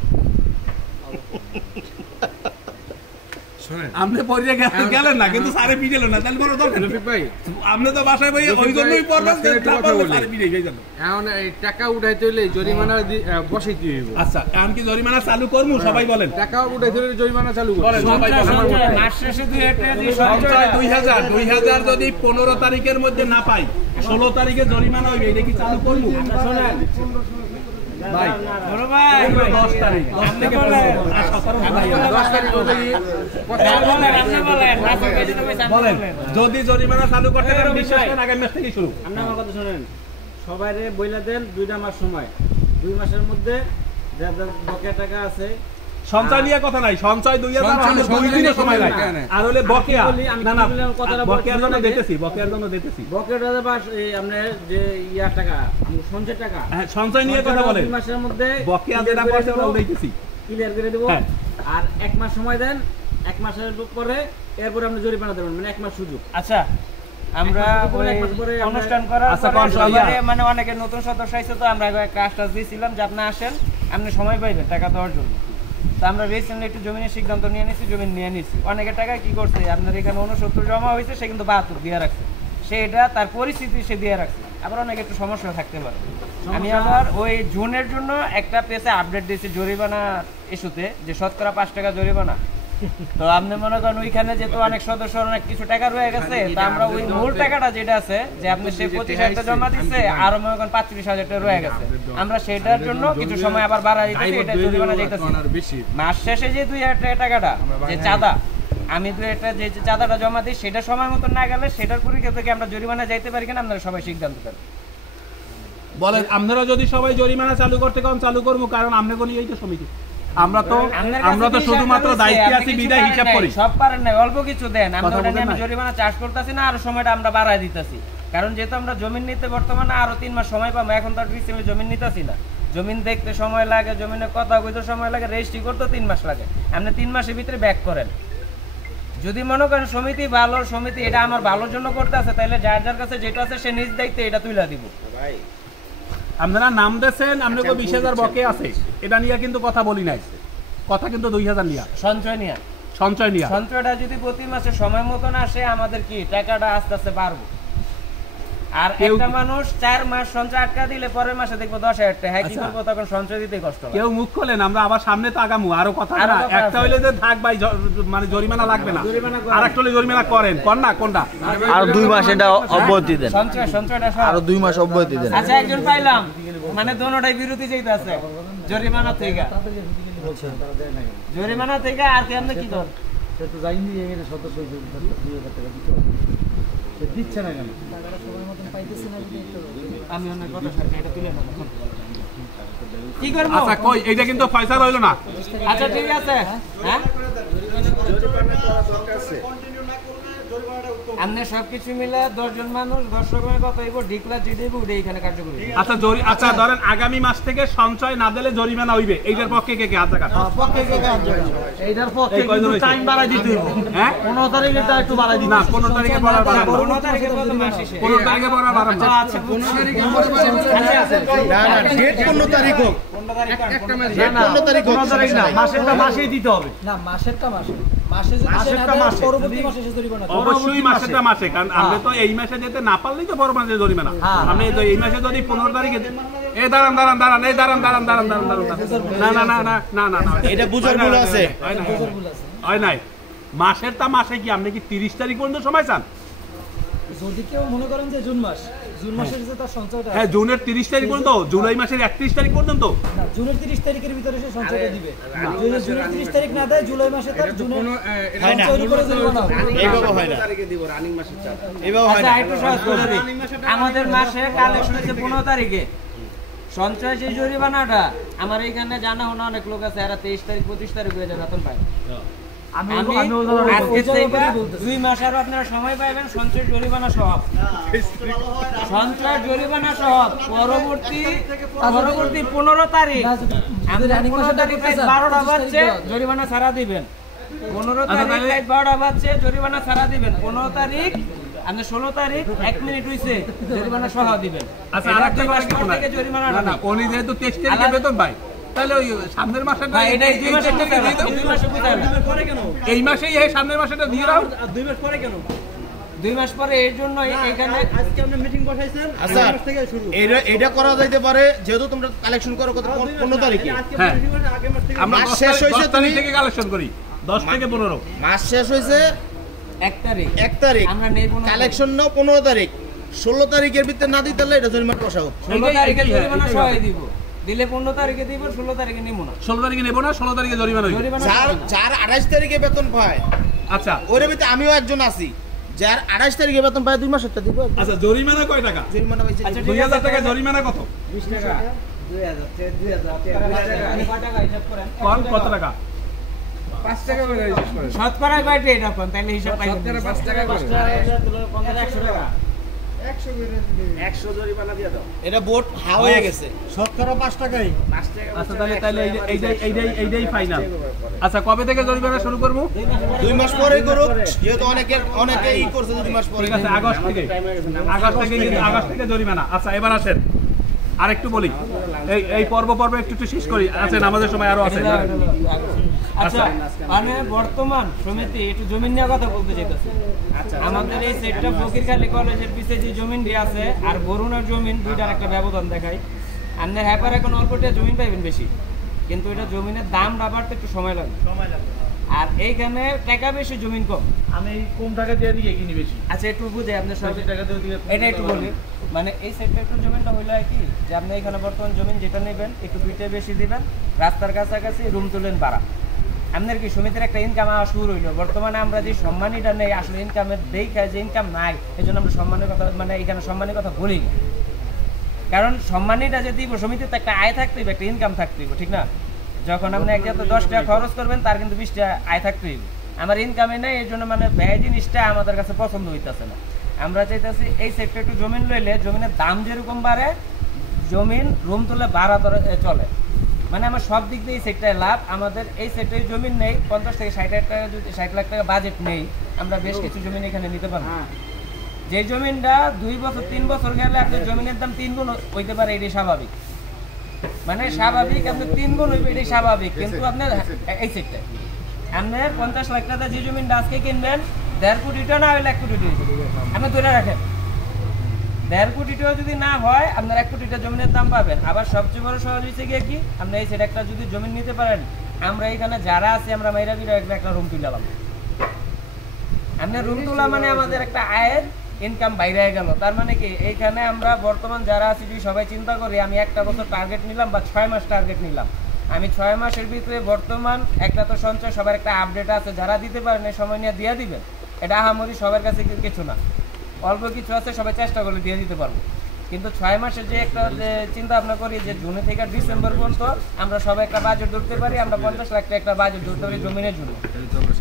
আপনি পড়ে গেলেন না, কিন্তু স্যারে পিটাইল না, তাহলে পড়ার দরকার ভাই। আপনি তো বাসায় বই ওই জন্যই পড়বেন যে স্যারে পিটাই যাই যাবে। এখন এই টাকা উঠাইতে হইলে জরিমানা বসাইতে হইব। আচ্ছা, এখন কি জরিমানা চালু করব? সবাই বলেন। টাকা উঠাইতে হইলে জরিমানা চালু করেন। সবাই বলেন। মাস শেষে 2000 যদি 15 তারিখের মধ্যে না পাই, 16 তারিখে জরিমানা হইবে। এটা কি চালু করব? শুনেন ভাই, বড় ভাই, 10 তারিখ, 10 থেকে 10 তারিখ বলেন। যদি জরিমানা চালু করতে পারেন, বিশ্বাস করেন আগামী মাস থেকে শুরু। আপনি আমার কথা শুনেন, সবাইরে বইলা দেন 2টা মাস সময়, 2 মাসের মধ্যে যাদের বকেয়া টাকা আছে। সঞ্চয় নিয়ে কথা নাই, সঞ্চয় 2000 2 দিনের সময় লাগে। আর হলে বকেয়া, না বকেয়ার জন্য দিতেছি, বকেয়াটা বাস এই আমরা যে ইয়া টাকা, সঞ্চয় টাকা, হ্যাঁ, সঞ্চয় নিয়ে কথা বলেন। 2 মাসের মধ্যে বকেয়া যেটা পড়ছে ওটা উঠাইতেছি, ক্লিয়ার করে দেব। আর 1 মাস সময় দেন, 1 মাসের পরে এরপর আপনি জরিমানা দেবেন, মানে 1 মাস সুযোগ। আচ্ছা, আমরা অনুষ্ঠান করার মানে অনেকে নতুন সদস্য আইছে, তো আমরা একটা আশ্বাস দিয়েছিলাম যে আপনি আসেন, আপনি সময় পাইবেন টাকা দেওয়ার জন্য। তো আমরা রিসেন্টলি একটু জমিনের সিদ্ধান্ত নিয়ে নিয়েছি, জমি নিয়ে নিচ্ছি। অনেকের টাকা কি করছে, আপনার এখানে 69 জমা হয়েছে, সে কিন্তু 72 দিয়ে রাখছে, সে এটা তার পরিস্থিতি সে দিয়ে রাখছে। আবার অনেকে একটু সমস্যা থাকতে পারে। আমি আবার ওই জুনের জন্য একটা পেজে আপডেট দিয়েছি জরিমানা ইস্যুতে, যে শতকরা 5 টাকা জরিমানা। তো আপনি মনে করেন ওইখানে যেহেতু অনেক সদস্য অনেক কিছু টাকা রয়ে গেছে, তো আমরা ওই মূল টাকাটা যেটা আছে, যে আপনি সে 25,000 জমা দিচ্ছে, আরো মনে করেন 35,000 টাকা রয়ে গেছে, আমরা সেটার জন্য কিছু সময় আবার বাড়াই দিতেছি, এটা জরিমানা যাইতেছে। মাস শেষে যে 2,000 টাকাটা যে চাঁদা, আমি তো এটা যে চাঁদাটা জমা দিই, সেটা সময় মতো না গেলে সেটার পরিপ্রেক্ষিতে থেকে আমরা জরিমানা যাইতে পারি কিনা, আপনারা সবাই সিদ্ধান্ত করেন। বলেন, আপনারা যদি সবাই জরিমানা চালু করতে কোন চালু করবো, কারণ আমরা কোন এই তো সমিতি, আমরা তো শুধুমাত্র দায়িত্বে আছি, বিদায় হিসাব করি। সব পারেন না, অল্প কিছু দেন, আমরা ওটা নিয়ে আমি জরিমানা চার্জ করতেছি না, আর সময়টা আমরা বাড়ায় দিতেছি। কারণ যেহেতু আমরা জমিন নিতে বর্তমানে আরো 3 মাস সময় পাবো, এখন তো আর রিসেন্টলি জমিন নিতেছি না। জমিন দেখতে সময় লাগে, জমিনে কথা কইতে সময় লাগে, রেজিস্ট্রি করতে 3 মাস লাগে। আপনি 3 মাসের ভিতরে ব্যাক করেন। যদি মনে করেন সমিতি ভালো, সমিতি এটা আমার ভালোর জন্য করতে আছে, তাহলে যার যার কাছে যেটা আছে সে নিজ দায়িত্বে এটা তুলে দিব। আপনারা নাম দিয়েছেন, আপনাকে 20,000 বকে আছে, এটা নিয়ে কিন্তু কথা বলি নাই, কথা কিন্তু 2,000 নিয়ে সঞ্চয় নিয়ে, সঞ্চয় নিয়ে। সঞ্চয়টা যদি প্রতি মাসে সময় মতন আসে আমাদের কি টাকাটা আস্তে আস্তে বাড়বো। আর একটা মানুষ 4 মাস সঞ্চয় আটকা দিলে পরের মাসে দেখবো 10,000 টাকা, কি করবো তখন সঞ্চয় দিতে কষ্ট হয়। কেউ মুখ খোলেন, আমরা আবার সামনে তো আগামু, আরো কথা না, একটা হইলে যে থাক ভাই মানে জরিমানা লাগবে না, আর একটা হলে জরিমানা করেন, কোন না কোনটা, আর 2 মাস এটা অব্যাহতি দেন, সঞ্চয়টা আর 2 মাস অব্যাহতি দেন। আচ্ছা একজন পাইলাম মানে দোনোটাই বিরতি চাইতে আছে জরিমানা থেকে, জরিমানা থেকে আর কেমনে কি কর তো যাইনি এখানে সদস্য 2,000 টাকা দিতে হবে, দিচ্ছে না কেন? আমি অনেক কথা সাথে এটা তুলে নেব, কি করব? আচ্ছা কই এইটা কিন্তু ফয়সালা হইলো না। আচ্ছা ঠিক আছে, হ্যাঁ আপনি সবকিছু মিলে 10 জন মানুষ 10 রকমের কথা হইব, ডিক্লার দিয়ে দেব, ওটা এখানে কার্যকরী। আচ্ছা আচ্ছা ধরেন আগামী মাস থেকে সঞ্চয় না দিলে জরিমানা হইবে, এইটার পক্ষে কে কে হাত রাখা? পক্ষে কে কে আছে? এইটার পক্ষে কিন্তু টাইম বাড়াই দিতে হবে। হ্যাঁ 15 তারিখেটা একটু বাড়াই দিন। না 15 তারিখে পড়া বাড়ান, 15 তারিখে কত মাস শেষে? 15 তারিখে পড়া বাড়ান। আচ্ছা 15 তারিখে না না ডেট 15 তারিখ হোক, একটা মাস না 15 তারিখ হোক, 15 তারিখ না, মাসেরটা মাসেই দিতে হবে। না মাসেরটা মাসে, মাসে যদি মাসেরটা মাসে, পরবর্তী মাসে এসে জরিমানা অবশ্যই মাসেরটা মাসে, কারণ আমরা তো এই মাসে যেতে না পারলেই তো বড় মাসে জরিমানা। আপনি তো এই মাসে যদি 15 তারিখে এই দাঁড়ান না এটা বুঝার ভুল আছে, হয় নাই। মাসেরটা মাসে কি আপনি কি 30 তারিখ পর্যন্ত সময় চান? যদি কেউ মনে করেন যে জুন মাসের যে তার সঞ্চয়টা, হ্যাঁ জুনের 30 তারিখ পর্যন্ত, জুলাই মাসের 31 তারিখ পর্যন্ত, না জুনের 30 তারিখের ভিতরে সে সঞ্চয়টা দিবে। যদি জুনের 30 তারিখ না দেয়, জুলাই মাসে তার জুনের সঞ্চয়ের উপরে জরিমানা হবে। এইভাবে হয় না, তারিখে দিব রানিং মাসের চাল, এইভাবে হয় আচ্ছা না। একটু সহজ করে দিই, আমাদের মাসে কালেকশন হচ্ছে 15 তারিখে, সঞ্চয় যে জরিমানাটা আমার এখানে জানা হলো অনেক লোক আছে এরা 23 তারিখ 25 তারিখ হয়ে যায় বেতন পায়। আমি আজকে থেকে 2 মাস আরো আপনারা সময় পাবেন সঞ্চয় জরিমানা সহ, সঞ্চয় জরিমানা সহ পরবর্তী 15 তারিখ আমাদের 15 তারিখ 12টা বাজছে জরিমানা ছাড়া দিবেন, 15 তারিখ 12টা বাজছে জরিমানা ছাড়া দিবেন, 15 তারিখ আপনি 16 তারিখ 1 মিনিট হইছে জরিমানা সহ দিবেন। আচ্ছা আরেকটা কথা কি শোনা, জরিমানা না উনি যেহেতু 23 তারিখে বেতন পায়, তাহলে ওই সামনের মাসেটা এটাই 2 মাসে বুঝায় না, এই মাসেই এই সামনের মাসটা দিয়ে দাও। 2 মাস পরে কেন? 2 মাস পরে এর জন্য এখানে আজকে আপনি মিটিং বসাইছেন, আচ্ছা এটা করা যাইতে পারে, যেহেতু তোমরা কালেকশন করো কত 15 তারিখে, হ্যাঁ আমরা মাস শেষ হইছে, 10 তারিখ থেকে কালেকশন করি, 10 থেকে 15 মাস শেষ হইছে 1 তারিখ, আমরা নেই 15 কালেকশন নাও 15 তারিখ, 16 তারিখের ভিতরে না দিতে এটা জরিমানা বসাও। 16 তারিখে জরিমানা সহায় দিব, দিলে 15 তারিখে দিব, 16 তারিখে নিব না, 16 তারিখে নেব না, 16 তারিখে জরিমানা হইবে। যার 28 তারিখে বেতন পায়, আচ্ছা ওর ভিতরে আমিও একজন আছি, যার 28 তারিখে বেতন পায় 2 মাসেরটা দিব। আচ্ছা জরিমানা কয় টাকা? জরিমানা পাইছে 2000 টাকা জরিমানা কত? 20 টাকা 2000 টাকা হিসাব করেন কোন কত টাকা? 5 টাকা করে হিসাব করেন, শতকরা কয়টা এটা কোন তাইলে হিসাব পাইবেন, শতকরা 5 টাকা করে 100 টাকা 100 জরিমানা দিয়ে দাও। এটা বোট হা হয়ে গেছে, শতকরা 5 টাকাই। আচ্ছা তাহলে এইটাই ফাইনাল। আচ্ছা কবে থেকে জরিমানা শুরু করব? 2 মাস পরেই করুক, যেহেতু অনেকে ই করছে 2 মাস পরে। ঠিক আছে আগস্ট থেকে জরিমানা। আচ্ছা এবার আসেন আরেকটু বলি, এই পর্ব একটু শেষ করি, আছেন আমাদের সময় আরো আছে। আচ্ছা মানে বর্তমান সমিতি একটু জমি নিয়ে কথা বলতে চাইতেছে। আমাদের এই সেটটা ফকিরখালী কলেজের পিছে যে জমিনটি আছে আর বরুণার জমিন, দুইটার একটা ব্যবধান দেখাই। আপনার হ্যাপার এখন অল্পটা জমিন পাইবেন বেশি, কিন্তু এটা জমিনের দাম বাড়তে একটু সময় লাগবে। আর এইখানে টাকা বেশি জমিন কম, আমি কম টাকা দিয়ে দিই কিনি বেশি। আচ্ছা একটু বুঝে আপনার সব টাকা দিয়ে দিবে, এটা একটু বলি। মানে এই সেটটা একটু জমিনটা হইলো কি যে আপনি এখানে বর্তমান জমিন যেটা নেবেন একটু 2টা বেশি দিবেন, রাস্তার কাছাকাছি রুম তুলেন বাড়া, আপনার কি সমিতির একটা ইনকাম আসা শুরু হইলো। বর্তমানে আমরা যে সম্মানীটা নেই আসলে ইনকামের দেখায় যে ইনকাম নাই, এই জন্য আমরা সম্মানের কথা মানে এখানে সম্মানের কথা বলি না, কারণ সম্মানীটা যে দিব সমিতিতে একটা আয় থাকতে হবে, একটা ইনকাম থাকতে হবে, ঠিক না? যখন আপনি একসাথে 10 টাকা খরচ করবেন তার কিন্তু 20 টাকা আয় থাকতে হবে। আমার ইনকামে নেই, এই জন্য মানে ব্যয় জিনিসটা আমাদের কাছে পছন্দ হইতেছে না। আমরা চাইতেছি এই সেক্টরে একটু জমিন লইলে জমিনের দাম যেরকম বাড়ে, জমিন রুম তুলে ভাড়া ধরে চলে। মানে আমার সব দিক দিয়ে এই সেটটায় লাভ। আমাদের এই সেটের জমি নেই 50 থেকে 60 লাখ টাকা বাজেট নেই, আমরা বেশ কিছু জমি এখানে নিতে পারবো। যে জমিনটা 2 বছর 3 বছর গেলে আপনার জমিনের দাম 3 গুণ হইতে পারে, এটাই স্বাভাবিক। মানে স্বাভাবিক আপনার 3 গুণ হইবে, এটাই স্বাভাবিক। কিন্তু আপনার এই সেটটা আপনার 50 লাখ টাকা যে জমিনটা আজকে কিনবেন 1.5 কোটিটা না হলে 1 কোটি আপনি ধরে রাখেন। 1.5 কোটিটাও যদি না হয় আপনার 1 কোটিটা জমিনের দাম পাবেন। আবার সবচেয়ে বড় সহজ হয়েছে গিয়ে কি, আপনি এই সেট একটা যদি জমি নিতে পারেন, আমরা এখানে যারা আছি আমরা মাইরা বিরা একটা রুম তুললাম। আপনার রুম তোলা মানে আমাদের একটা আয়ের ইনকাম বাইরে গেল। তার মানে কি এইখানে আমরা বর্তমান যারা আছি যদি সবাই চিন্তা করি, আমি একটা বছর টার্গেট নিলাম বা 6 মাস টার্গেট নিলাম, আমি 6 মাসের ভিতরে বর্তমান একটা তো সঞ্চয় সবার একটা আপডেট আছে, যারা দিতে পারেন এই সময় নিয়ে দিয়ে দিবেন। এটা আহামরি সবার কাছে কিছু না, অল্প কিছু আছে সবাই চেষ্টা করলে দিয়ে দিতে পারবো। কিন্তু 6 মাসের যে একটা চিন্তা ভাবনা করি যে জুন থেকে ডিসেম্বর পর্যন্ত আমরা সবাই একটা বাজেট ধরতে পারি, আমরা 50 লাখ টাকা একটা বাজেট ধরতে পারি জমিনের জন্য।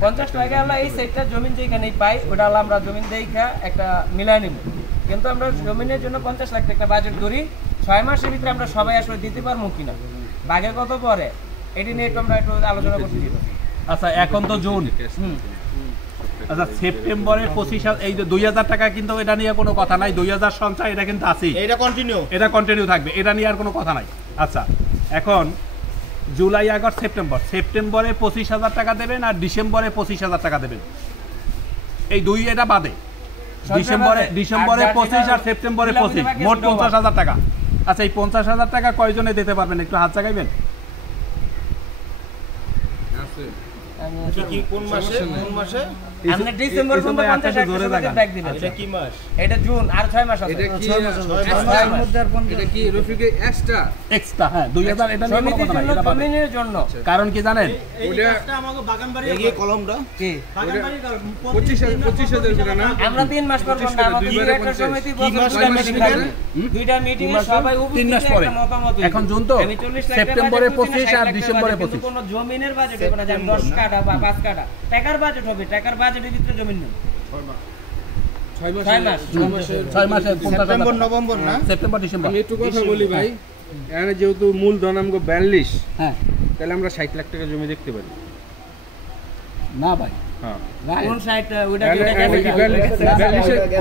50 টাকা হলো এই সেটটা জমিন যেখানেই পাই ওটা হলো আমরা জমিন দেখা একটা মিলাই নিব। কিন্তু আমরা জমিনের জন্য 50 লাখ টাকা একটা বাজেট ধরি, 6 মাসের ভিতরে আমরা সবাই আসলে দিতে পারবো কিনা, বাঘে কত পরে এটি নিয়ে একটু আমরা একটু আলোচনা করতে দিব। আচ্ছা এখন তো জুন, আচ্ছা সেপ্টেম্বরের 25 এই যে 2000 টাকা, কিন্তু এটা নিয়ে কোনো কথা নাই, 2000 সঞ্চয় এটা কিন্তু আছে, এটা কন্টিনিউ থাকবে, এটা নিয়ে আর কোনো কথা নাই। আচ্ছা এখন জুলাই আগস্ট সেপ্টেম্বরে 25,000 টাকা দেবেন আর ডিসেম্বরে 25,000 টাকা দেবেন, এই দুই এটা বাদে ডিসেম্বরে 25 আর সেপ্টেম্বরে 25, মোট 50,000 টাকা। আচ্ছা এই 50,000 টাকা কয়জনে দিতে পারবেন একটু হাত জাগাইবেন? কোন মাসে আপনি ডিসেম্বর পর্যন্ত 50,000 টাকা ব্যাক দিবেন। এটা কি মাস? এটা জুন, আর 6 মাস আছে। এটা কি 6 মাস এর মধ্যে আর 50 এটা কি রফিকে এক্সট্রা হ্যাঁ 2000 এটা নিয়ে কোনো কথা নাই, এটা জমিনের জন্য। কারণ কি জানেন, ওটা আমাগো বাগানবাড়ি এই কলমটা কি বাগানবাড়ি 25,000 করে না, আমরা 3 মাস পর করব। আমাদের একটা সমিতি বছর দুইটা মিটিং এ সবাই উপস্থিত একটা মতামত। এখন জুন তো সেপ্টেম্বরে 25 আর ডিসেম্বরে 25, কোনো জমিনের বাজেট হবে না, যেমন 10 কাঠা বা 5 কাঠা টাকার বাজেট হবে, টাকার বাজেটের ভিতরে জমি নেই। 6 মাসে সেপ্টেম্বর নভেম্বর না, সেপ্টেম্বর ডিসেম্বর। আমি একটু কথা বলি ভাই, এখানে যেহেতু মূলধন আমগো 42, হ্যাঁ তাহলে আমরা 60 লাখ টাকা জমি দেখতে পারি না ভাই? হ্যাঁ কোন সাইডটা ওইটা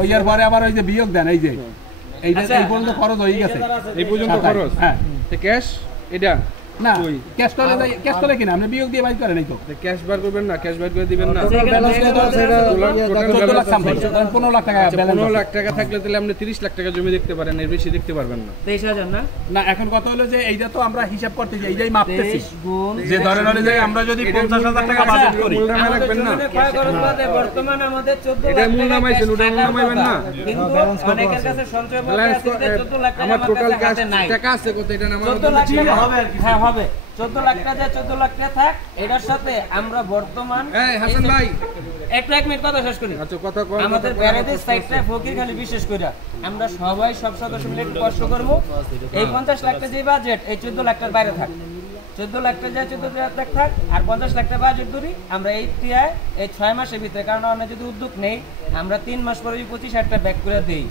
ওইয়ার পরে আবার ওই যে বিয়োগ দেন, এই যে এইটা এই পর্যন্ত খরচ হয়ে গেছে, এই পর্যন্ত খরচ। হ্যাঁ ক্যাশ এটা না, ক্যাশ তোলে কিনা আপনি বিয়োগ দিয়ে বাইর করেন, এই তো ক্যাশ বার করবেন না, ক্যাশ বার করে দিবেন না, 14 লাখ সামথিং 15 লাখ টাকা ব্যালেন্স, 15 লাখ টাকা থাকলে তাহলে আপনি 30 লাখ টাকা জমি দেখতে পারেন, এর বেশি দেখতে পারবেন না। 23,000 না না এখন কথা হলো যে এইটা তো আমরা হিসাব করতে যাই, এইটাই মাপতেছি যে ধরেন হলে যে আমরা যদি 50,000 টাকা বাজেট করি, মূল নামে রাখবেন না, বর্তমানে আমাদের 14 এটা মূল নামাইছেন, ওটা মূল নামাইবেন না। কিন্তু অনেকের কাছে সঞ্চয় বলতে আছে যে 14 লাখ টাকা আমার টোটাল কাছে নাই, টাকা আছে কত, এটা নামানো 14 লাখ টাকা হবে আর কি। হ্যাঁ হবে 14 লাখ টাকা, 14 লাখ টাকা থাক। এটার সাথে আমরা বর্তমান এই হাসান ভাই এক মিনিট কথা শেষ করি। আচ্ছা কথা কই, আমাদের ব্যারেজের সাইডটা ফকির খালি বিশেষ করে আমরা সবাই সব সদস্য মিলে একটু কষ্ট করব। এই 50 লাখ টাকা যে বাজেট এই 14 লাখ টাকার বাইরে থাক, 14 লাখ টাকা যায় 14 লাখ থাক, আর 50 লাখ টাকা বাজেট ধরি আমরা এই 6 মাসের ভিতরে। কারণ আমরা যদি উদ্যোগ নেই, আমরা 3 মাস পরে 25,000 টাকা ব্যাক করে দেই,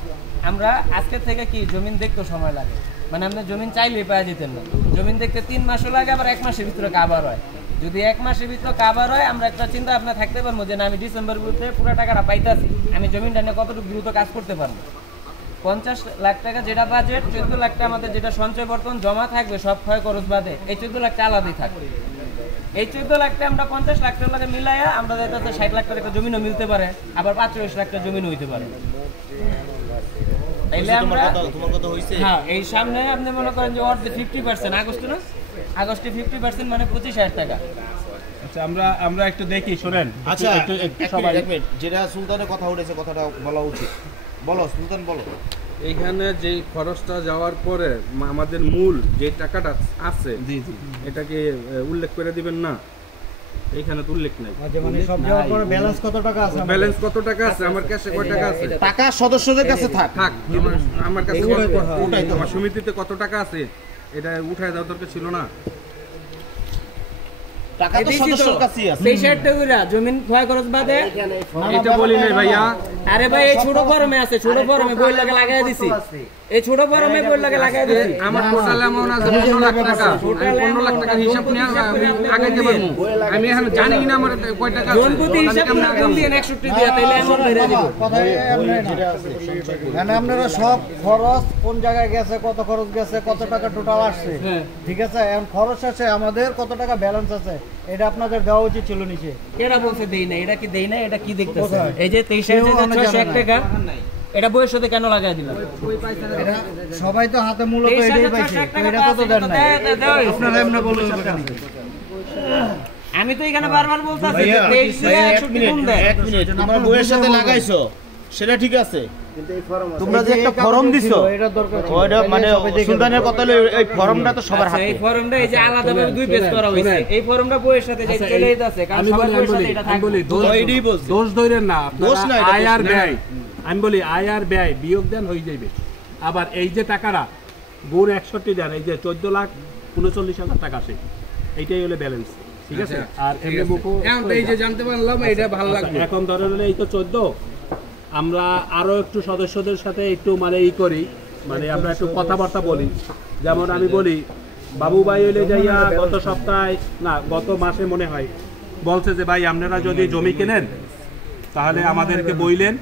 আমরা আজকে থেকে কি জমিন দেখতে সময় লাগে, মানে আমরা জমিন চাইলেই পাওয়া যেতেন না। জমিন দেখতে 3 মাসও লাগে, আবার 1 মাসের ভিতরে কাভার হয়। যদি 1 মাসের ভিতরে কাভার হয়, আমরা একটা চিন্তা ভাবনা থাকতে পারবো যে না আমি ডিসেম্বর ভিতরে পুরো টাকাটা পাইতাছি, আমি জমিনটা নিয়ে কতটুকু দ্রুত কাজ করতে পারবো। 50 লাখ টাকা যেটা বাজেট, 14 লাখ টাকা আমাদের যেটা সঞ্চয় বর্তমান জমা থাকবে সব ক্ষয় খরচ বাদে, এই 14 লাখ টাকা আলাদাই থাকবে। এই 14 লাখ টাকা আমরা 50 লাখ টাকা মিলাইয়া আমরা যাতে 60 লাখ টাকা একটা জমিনও মিলতে পারে, আবার 45 লাখ টাকা জমিনও হইতে পারে। তাইলে আমরা হ্যাঁ এই সামনে আপনি মনে করেন যে 50% আগস্ট না, আগস্টে 50% মানে 25,000 টাকা। আচ্ছা আমরা একটু দেখি, শুনেন। আচ্ছা একটু সবাই এক মিনিট, যেটা সুলতানের কথা উঠেছে কথাটা বলা উচিত, বলো সুলতান বলো। এইখানে যে খরচটা যাওয়ার পরে আমাদের মূল যে টাকাটা আছে, জি জি এটাকে উল্লেখ করে দিবেন না, এইখানে তো উল্লেখ নাই। মানে সব যাওয়ার পরে ব্যালেন্স কত টাকা আছে, ব্যালেন্স কত টাকা আছে, আমার কাছে কত টাকা আছে, টাকা সদস্যদের কাছে থাক, আমার কাছে ওটাই তো, আমার সমিতিতে কত টাকা আছে এটা উঠায় দেওয়া দরকার ছিল না। টাকা তো সদস্যদের কাছেই আছে, সেই শেয়ারটা কইরা জমিন ক্ষয় খরচ বাদে এটা বলি নাই ভাইয়া। আরে ভাই এই ছোট ফর্মে আছে, ছোট ফর্মে বই লাগে লাগাই দিছি, এই ছোট ফরমে কই লাগে লাগাই দিছি আমার টোটাল অ্যামাউন্ট আছে 15 লাখ টাকা আমি 15 লাখ টাকার হিসাব নিয়ে আগাইতে পারবো আমি এখন জানি না আমার কয় টাকা আছে জনপ্রতি হিসাব কম দিয়ে 61 দিয়া তাইলে এমন ধরে দিব কথাই মানে আপনারা সব খরচ কোন জায়গায় গেছে কত খরচ গেছে কত টাকা টোটাল আসছে ঠিক আছে এখন খরচ আছে আমাদের কত টাকা ব্যালেন্স আছে এটা আপনাদের দেওয়া উচিত ছিল নিচে এরা বলছে দেই না এটা কি দেই না এটা কি দেখতেছে এই যে 23601 টাকা এটা বইয়ের সাথে কেন লাগাই দিলাম এটা সবাই তো হাতে মূলত এটাই পাইছে এটা কত দেন না আপনারা এমনি বলুন আমি তো এখানে বারবার বলতাছি যে 261 গুণ দেয় এক মিনিট তোমরা বইয়ের সাথে লাগাইছো সেটা ঠিক আছে কিন্তু এই ফর্ম তোমরা যে একটা ফর্ম দিছো এটা দরকার ওইটা মানে সুলতানের কথা হলো এই ফর্মটা তো সবার হাতে এই ফর্মটা এই যে আলাদাভাবে দুই পেজ করা হইছে এই ফর্মটা বইয়ের সাথে যে চলেই যাচ্ছে কারণ সবার বইয়ের সাথে এটা আমি বলি দোষ ধরেন না আপনারা আয় আর ব্যয় আমি বলি আয় আর ব্যয় বিয়োগ দেন হয়ে যাবে আবার এই যে টাকাটা গুণ 61 দেন এই যে 14,39,000 টাকা আছে এইটাই হলো ব্যালেন্স ঠিক আছে আর এমনি বুকও এখন এই যে জানতে পারলাম এটা ভালো লাগবে এখন ধরে হলে এই তো 14 আমরা আরো একটু সদস্যদের সাথে একটু মানে করি মানে আমরা একটু কথাবার্তা বলি যেমন আমি বলি বাবু ভাই হইলে যাইয়া গত সপ্তাহে না গত মাসে মনে হয় বলছে যে ভাই আপনারা যদি জমি কেনেন তাহলে আমাদেরকে বইলেন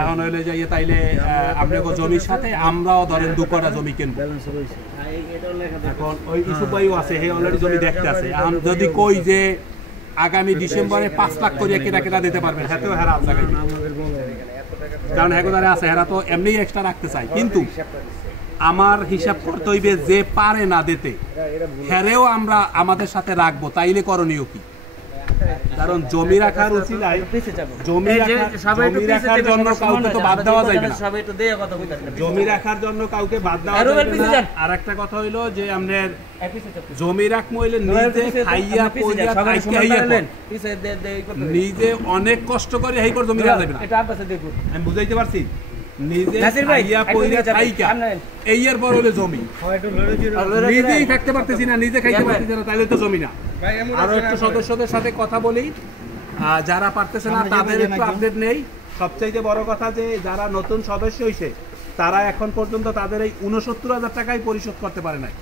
এখন হইলে যাইয়া তাইলে আপনাকে জমির সাথে আমরাও ধরেন 2 কাঠা জমি কিনবো এখন ওই ইসু ভাইও আছে হে অলরেডি জমি দেখতে আছে এখন যদি কই যে আগামী ডিসেম্বরে 5 লাখ করে কেনা দিতে পারবেন হাতেও হেরা আছে কারণ হেগোদারে আছে হেরা তো এমনি এক্সট্রা রাখতে চাই কিন্তু আমার হিসাব করতে হইবে যে পারে না দিতে হেরেও আমরা আমাদের সাথে রাখবো তাইলে করণীয় কি কারণ জমি রাখার উচিলায় জমি রাখার জন্য কাউকে তো বাদ দেওয়া যাবে না জমি রাখার জন্য কাউকে বাদ দেওয়া যাবে না আর একটা কথা হইলো যে আপনার জমি রাখবো হইলে নিজে খাইয়া পইয়া খাইয়া নিজে অনেক কষ্ট করে এই পর জমি রাখা যাবে না আমি বুঝাইতে পারছি নিজে খাইয়া পইয়া খাইয়া এই এর পর হলো জমি নিজেই থাকতে পারতেছি না নিজে খাইতে পারতেছি না তাহলে তো জমি না আরো একটু সদস্যদের সাথে কথা বলি যারা পারতেছে না তাদের একটু আপডেট নেই সবচাইতে বড় কথা যে যারা নতুন সদস্য হইছে তারা এখন পর্যন্ত তাদের এই 69,000 টাকাই পরিশোধ করতে পারে নাই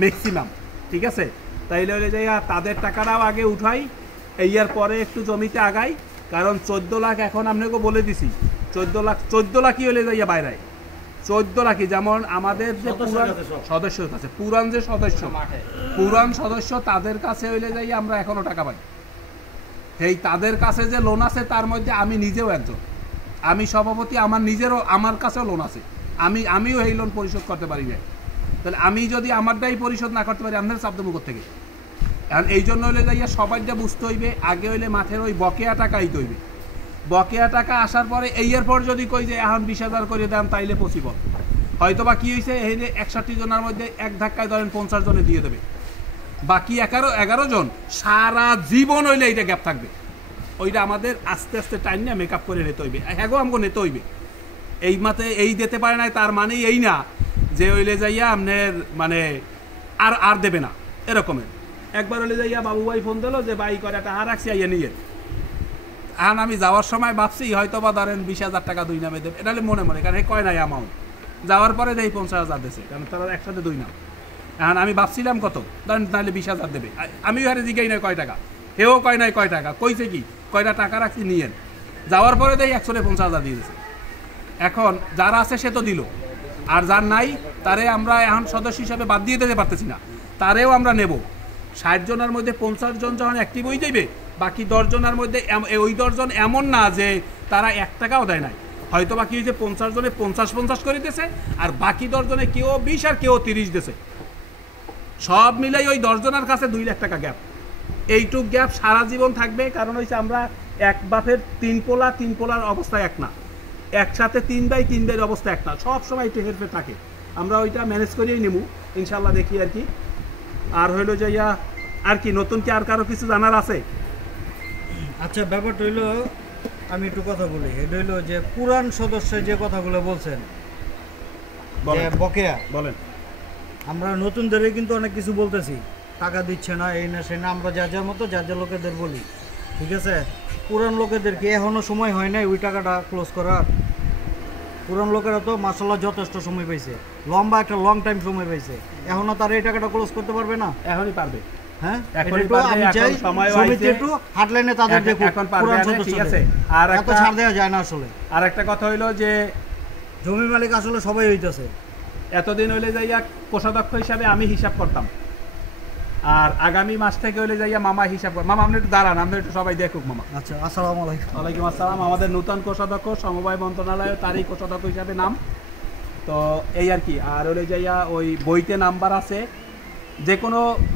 ম্যাক্সিমাম ঠিক আছে তাইলে হলে যে তাদের টাকাটাও আগে উঠাই এই এর পরে একটু জমিতে আগাই কারণ 14 লাখ এখন আপনাকে বলে দিছি 14 লাখই হলে যাইয়া বাইরে 14 লাখই যেমন আমাদের যে সদস্যের কাছে পুরান সদস্য তাদের কাছে হইলে যাই আমরা এখনো টাকা পাই এই তাদের কাছে যে লোন আছে তার মধ্যে আমি নিজেও একজন আমি সভাপতি আমার কাছেও লোন আছে আমিও এই লোন পরিশোধ করতে পারি না তাহলে আমি যদি আমারটাই পরিশোধ না করতে পারি আপনার চাপ দেবো থেকে এখন এই জন্য হইলে যাইয়া সবাইটা বুঝতে হইবে আগে হইলে মাঠের ওই বকেয়া টাকাই তৈবে বকেয়া টাকা আসার পরে এই এর পর যদি কই যে এখন 20,000 করে দেন তাইলে পসিবল হয়তো বা কি হয়েছে এই 61 জনের মধ্যে এক ধাক্কায় ধরেন 50 জনে দিয়ে দেবে বাকি 11 জন সারা জীবন হইলে এইটা গ্যাপ থাকবে ওইটা আমাদের আস্তে আস্তে টাইম নিয়ে মেকআপ করে নিতে হইবে হ্যাগো আমাকে নিতে হইবে এই মাতে এই দিতে পারে নাই তার মানে এই না যে হইলে যাইয়া আপনার মানে আর দেবে না এরকমের একবার হইলে যাইয়া বাবু ভাই ফোন দিল যে ভাই করে একটা হার রাখছি আইয়া নিয়ে এখন আমি যাওয়ার সময় ভাবছি হয়তো বা ধরেন 20,000 টাকা দুই নামে দেবে এটা মনে কারণ এই কয় নাই অ্যামাউন্ট যাওয়ার পরে দেয় 50,000 দেশে কারণ তারা একসাথে দুই নাম এখন আমি ভাবছিলাম কত ধরেন তাহলে 20,000 দেবে আমিও হারে জিজ্ঞাই নাই কয় টাকা হেও কয় নাই কয় টাকা কইছে কি কয়টা টাকা রাখছি নিয়েন যাওয়ার পরে দেয় 150,000 দিয়ে দিয়েছে এখন যারা আছে সে তো দিল আর যার নাই তারে আমরা এখন সদস্য হিসাবে বাদ দিয়ে দিতে পারতেছি না তারেও আমরা নেব 60 জনের মধ্যে 50 জন যখন অ্যাক্টিভ হয়ে যাবে বাকি 10 জনের মধ্যে ওই 10 জন এমন না যে তারা 1 টাকাও দেয় নাই হয়তো বাকি হয়েছে 50 জনে 50 করে দিয়েছে আর বাকি 10 জনে কেউ 20 আর কেউ 30 দিয়েছে সব মিলাই ওই 10 জনের কাছে 2 লাখ টাকা গ্যাপ এইটুক গ্যাপ সারা জীবন থাকবে কারণ হচ্ছে আমরা এক বাপের 3 পোলার অবস্থায় এক না একসাথে 3 ভাই 3 ভাইয়ের অবস্থা এক না সব সময় একটু হেরফের থাকে আমরা ওইটা ম্যানেজ করেই নেব ইনশাল্লাহ দেখি আর কি আর হইলো যাইয়া আর কি নতুন কি আর কারো কিছু জানার আছে আচ্ছা ব্যাপারটা হইলো আমি একটু কথা বলি এটা হইলো যে পুরান সদস্য যে কথাগুলো বলছেন যে বকেয়া বলেন আমরা নতুনদের কিন্তু অনেক কিছু বলতেছি টাকা দিচ্ছে না এই না সেই না আমরা যার মতো যার লোকেদের বলি ঠিক আছে পুরান লোকেদের কি এখনো সময় হয় নাই ওই টাকাটা ক্লোজ করার পুরান লোকেরা তো মাশাআল্লাহ যথেষ্ট সময় পাইছে, লম্বা একটা লং টাইম সময় পাইছে, এখনো তার এই টাকাটা ক্লোজ করতে পারবে না? এখনই পারবে। হ্যাঁ, এখনই পারবে, এখন সময় হইছে, একটু হাটলাইনে তাদের দেখো এখন পারবে, ঠিক আছে। আর একটা ছাড় দেওয়া যায় না আসলে। আর একটা কথা হইলো যে জমি মালিক আসলে সবাই হইতাছে। এতদিন হইলে যাইয়া কোষাধ্যক্ষ হিসাবে আমি হিসাব করতাম, আর আগামী মাস থেকে হইলে যাইয়া মামা হিসাব কর। মামা আপনি একটু দাঁড়ান, আমরা একটু সবাই দেখুক। মামা আচ্ছা, আসসালামু আলাইকুম। ওয়ালাইকুম আসসালাম। আমাদের নূতন কোষাধ্যক্ষ সমবায় মন্ত্রণালয়, তারই কোষাধ্যক্ষ হিসাবে নাম, তো এই আর কি। আর হইলে যাইয়া ওই বইতে নাম্বার আছে,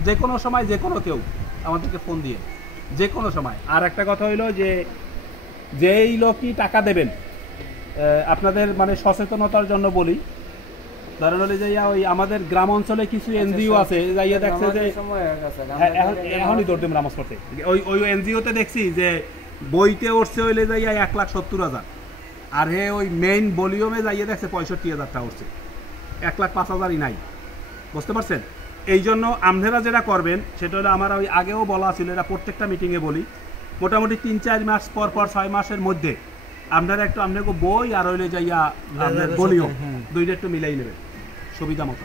যে কোনো সময় যে কোনো কেউ আমাদেরকে ফোন দিয়ে যে কোনো সময়। আর একটা কথা হইলো যে যেই লোকই টাকা দেবেন, আপনাদের মানে সচেতনতার জন্য বলি, ধরেন হলে যাইয়া ওই আমাদের গ্রাম অঞ্চলে কিছু এনজিও আছে, যাইয়া দেখছে যে এখনই দৌড় দেব নামাজ পড়তে, ওই এনজিওতে দেখছি যে বইতে উঠছে হইলে যাইয়া 1,70,000, আর হে ওই মেইন ভলিউমে যাইয়া দেখছে 65,000 টাকা উঠছে, 1,05,000ই নাই। বুঝতে পারছেন? এই জন্য আপনারা যেটা করবেন সেটা হলো, আমার ওই আগেও বলা ছিল, এটা প্রত্যেকটা মিটিংয়ে বলি, মোটামুটি 3-4 মাস পর 6 মাসের মধ্যে আপনারা একটু আপনাকে বই আর হইলে যাইয়া আপনার ভলিউম দুইটা একটু মিলাই নেবেন সুবিধা মতো।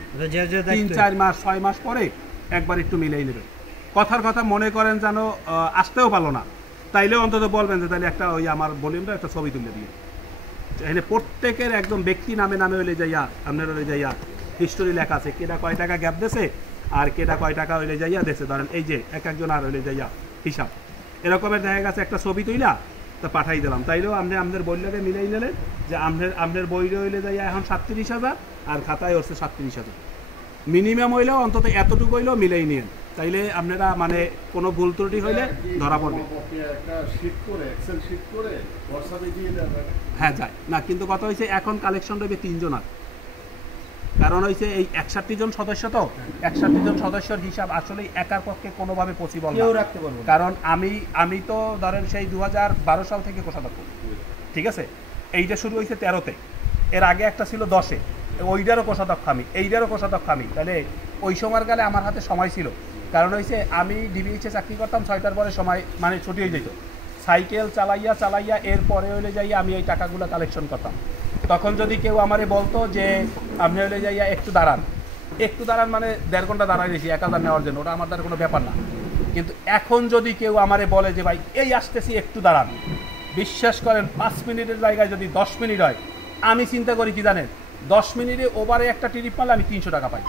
3-4 মাস 6 মাস পরে একবার একটু মিলাই নেবেন। কথার কথা মনে করেন যেন আসতেও পারলো না, তাইলেও অন্তত বলবেন যে তাহলে একটা ওই আমার ভলিউমটা একটা ছবি তুলে দিয়ে, এখানে প্রত্যেকের একদম ব্যক্তি নামে হইলে যাইয়া আপনার হইলে যাইয়া হিস্টোরি লেখা আছে, কেটা কয় টাকা গ্যাপ দিয়েছে আর কেটা কয় টাকা হইলে যাইয়া দিয়েছে। ধরেন এই যে একজন আর হইলে যাইয়া হিসাব এরকমের দেখা গেছে, একটা ছবি তুইলা তো পাঠাই দিলাম, তাইলেও আপনি আপনাদের বইটাকে মিলাই নিলেন যে আপনার বইটা হইলে যাইয়া এখন 37,000 আর খাতায় হচ্ছে 37,000, মিনিমাম হইলেও অন্তত এতটুকু হইলেও মিলাই নিন, তাইলে আপনারা মানে কোনো ভুল ত্রুটি হইলে ধরা পড়বে। হ্যাঁ যায় না, কিন্তু কথা হয়েছে এখন কালেকশন রয়েছে 3 জনের, কারণ হয়েছে এই 61 জন সদস্য, তো 61 জন সদস্যর হিসাব আসলে একার পক্ষে কোনোভাবে পসিবল না, কারণ আমি তো ধরেন সেই 2012 সাল থেকে কোষাধ্যক্ষ, ঠিক আছে, এইটা শুরু হয়েছে 13-তে, এর আগে একটা ছিল 10-এ, ওইটারও কোষাধ্যক্ষ আমি, এইটারও কোষাধ্যক্ষ আমি, তাহলে ওই সময়ের কালে আমার হাতে সময় ছিল, কারণ হয়েছে আমি ডিবিএইচে চাকরি করতাম, 6টার পরে সময় মানে ছুটি হয়ে যেত, সাইকেল চালাইয়া এরপরে হইলে যাইয়া আমি এই টাকাগুলো কালেকশন করতাম। তখন যদি কেউ আমারে বলতো যে আপনি হইলে যাইয়া একটু দাঁড়ান মানে 1.5 ঘন্টা দাঁড়াই দিয়েছি 1,000 নেওয়ার জন্য, ওটা আমার দ্বারা কোনো ব্যাপার না। কিন্তু এখন যদি কেউ আমারে বলে যে ভাই এই আসতেছি একটু দাঁড়ান, বিশ্বাস করেন 5 মিনিটের জায়গায় যদি 10 মিনিট হয়, আমি চিন্তা করি কি জানেন, 10 মিনিটে ওভারে একটা ট্রিপ মারলে আমি 300 টাকা পাই।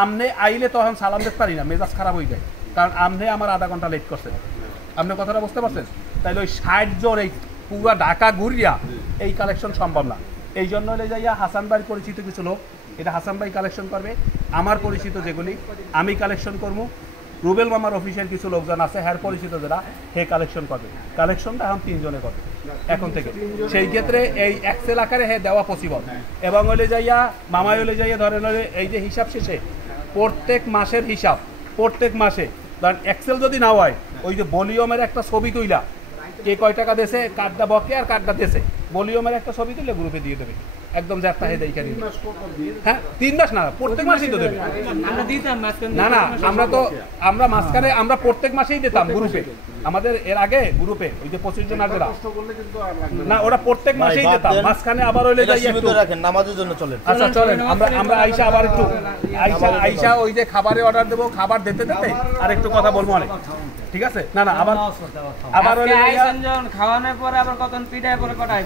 আমনে আইলে তখন সালাম দিতে পারি না, মেজাজ খারাপ হয়ে যায়, কারণ আমনে আমার আধা ঘন্টা লেট করছেন। আপনি কথাটা বুঝতে পারছেন? তাইলে ওই 60 জন এই পুরা ঢাকা ঘুরিয়া এই কালেকশন সম্ভব না। এই জন্য হলে যাইয়া হাসান ভাইয়ের পরিচিত কিছু লোক, এটা হাসান ভাই কালেকশন করবে, আমার পরিচিত যেগুলি আমি কালেকশন করবো, রুবেল মামার অফিসের কিছু লোকজন আছে হ্যার পরিচিত যারা, হে কালেকশন করবে। কালেকশনটা এখন 3 জনে করবে এখন থেকে, সেই ক্ষেত্রে এই এক্সেল আকারে হে দেওয়া পসিবল। এবং হলে যাইয়া মামাই হলে যাইয়া ধরেন হলে এই যে হিসাব শেষে প্রত্যেক মাসের হিসাব, প্রত্যেক মাসে ধরেন এক্সেল যদি না হয়, ওই যে ভলিউমের একটা ছবি তুইলা কে কয় টাকা দেছে, কার্ডটা বকে আর কার্ডটা দেছে, ভলিউমের একটা ছবি তুলে গ্রুপে দিয়ে দেবে, একদম যার তাহে দেই কারি। হ্যাঁ 3 মাস না, প্রত্যেক মাসেই তো দেবে। না আমরা মাঝখানে আমরা প্রত্যেক মাসেই দিতাম গ্রুপে, আমাদের এর আগে গ্রুপে ওই যে 25 জন আছে না, ওরা প্রত্যেক মাসেই দিতাম, মাঝখানে আবার হইলে যাই একটু রাখেন নামাজের জন্য চলেন। আচ্ছা চলেন, আমরা আইসা আবার একটু আইসা ওই যে খাবারের অর্ডার দেবো, খাবার দিতে আর একটু কথা বলবো অনেক, ঠিক আছে? না আবার হইলে খাওয়ানোর পরে আবার কতক্ষণ পিঠায় পরে কটায়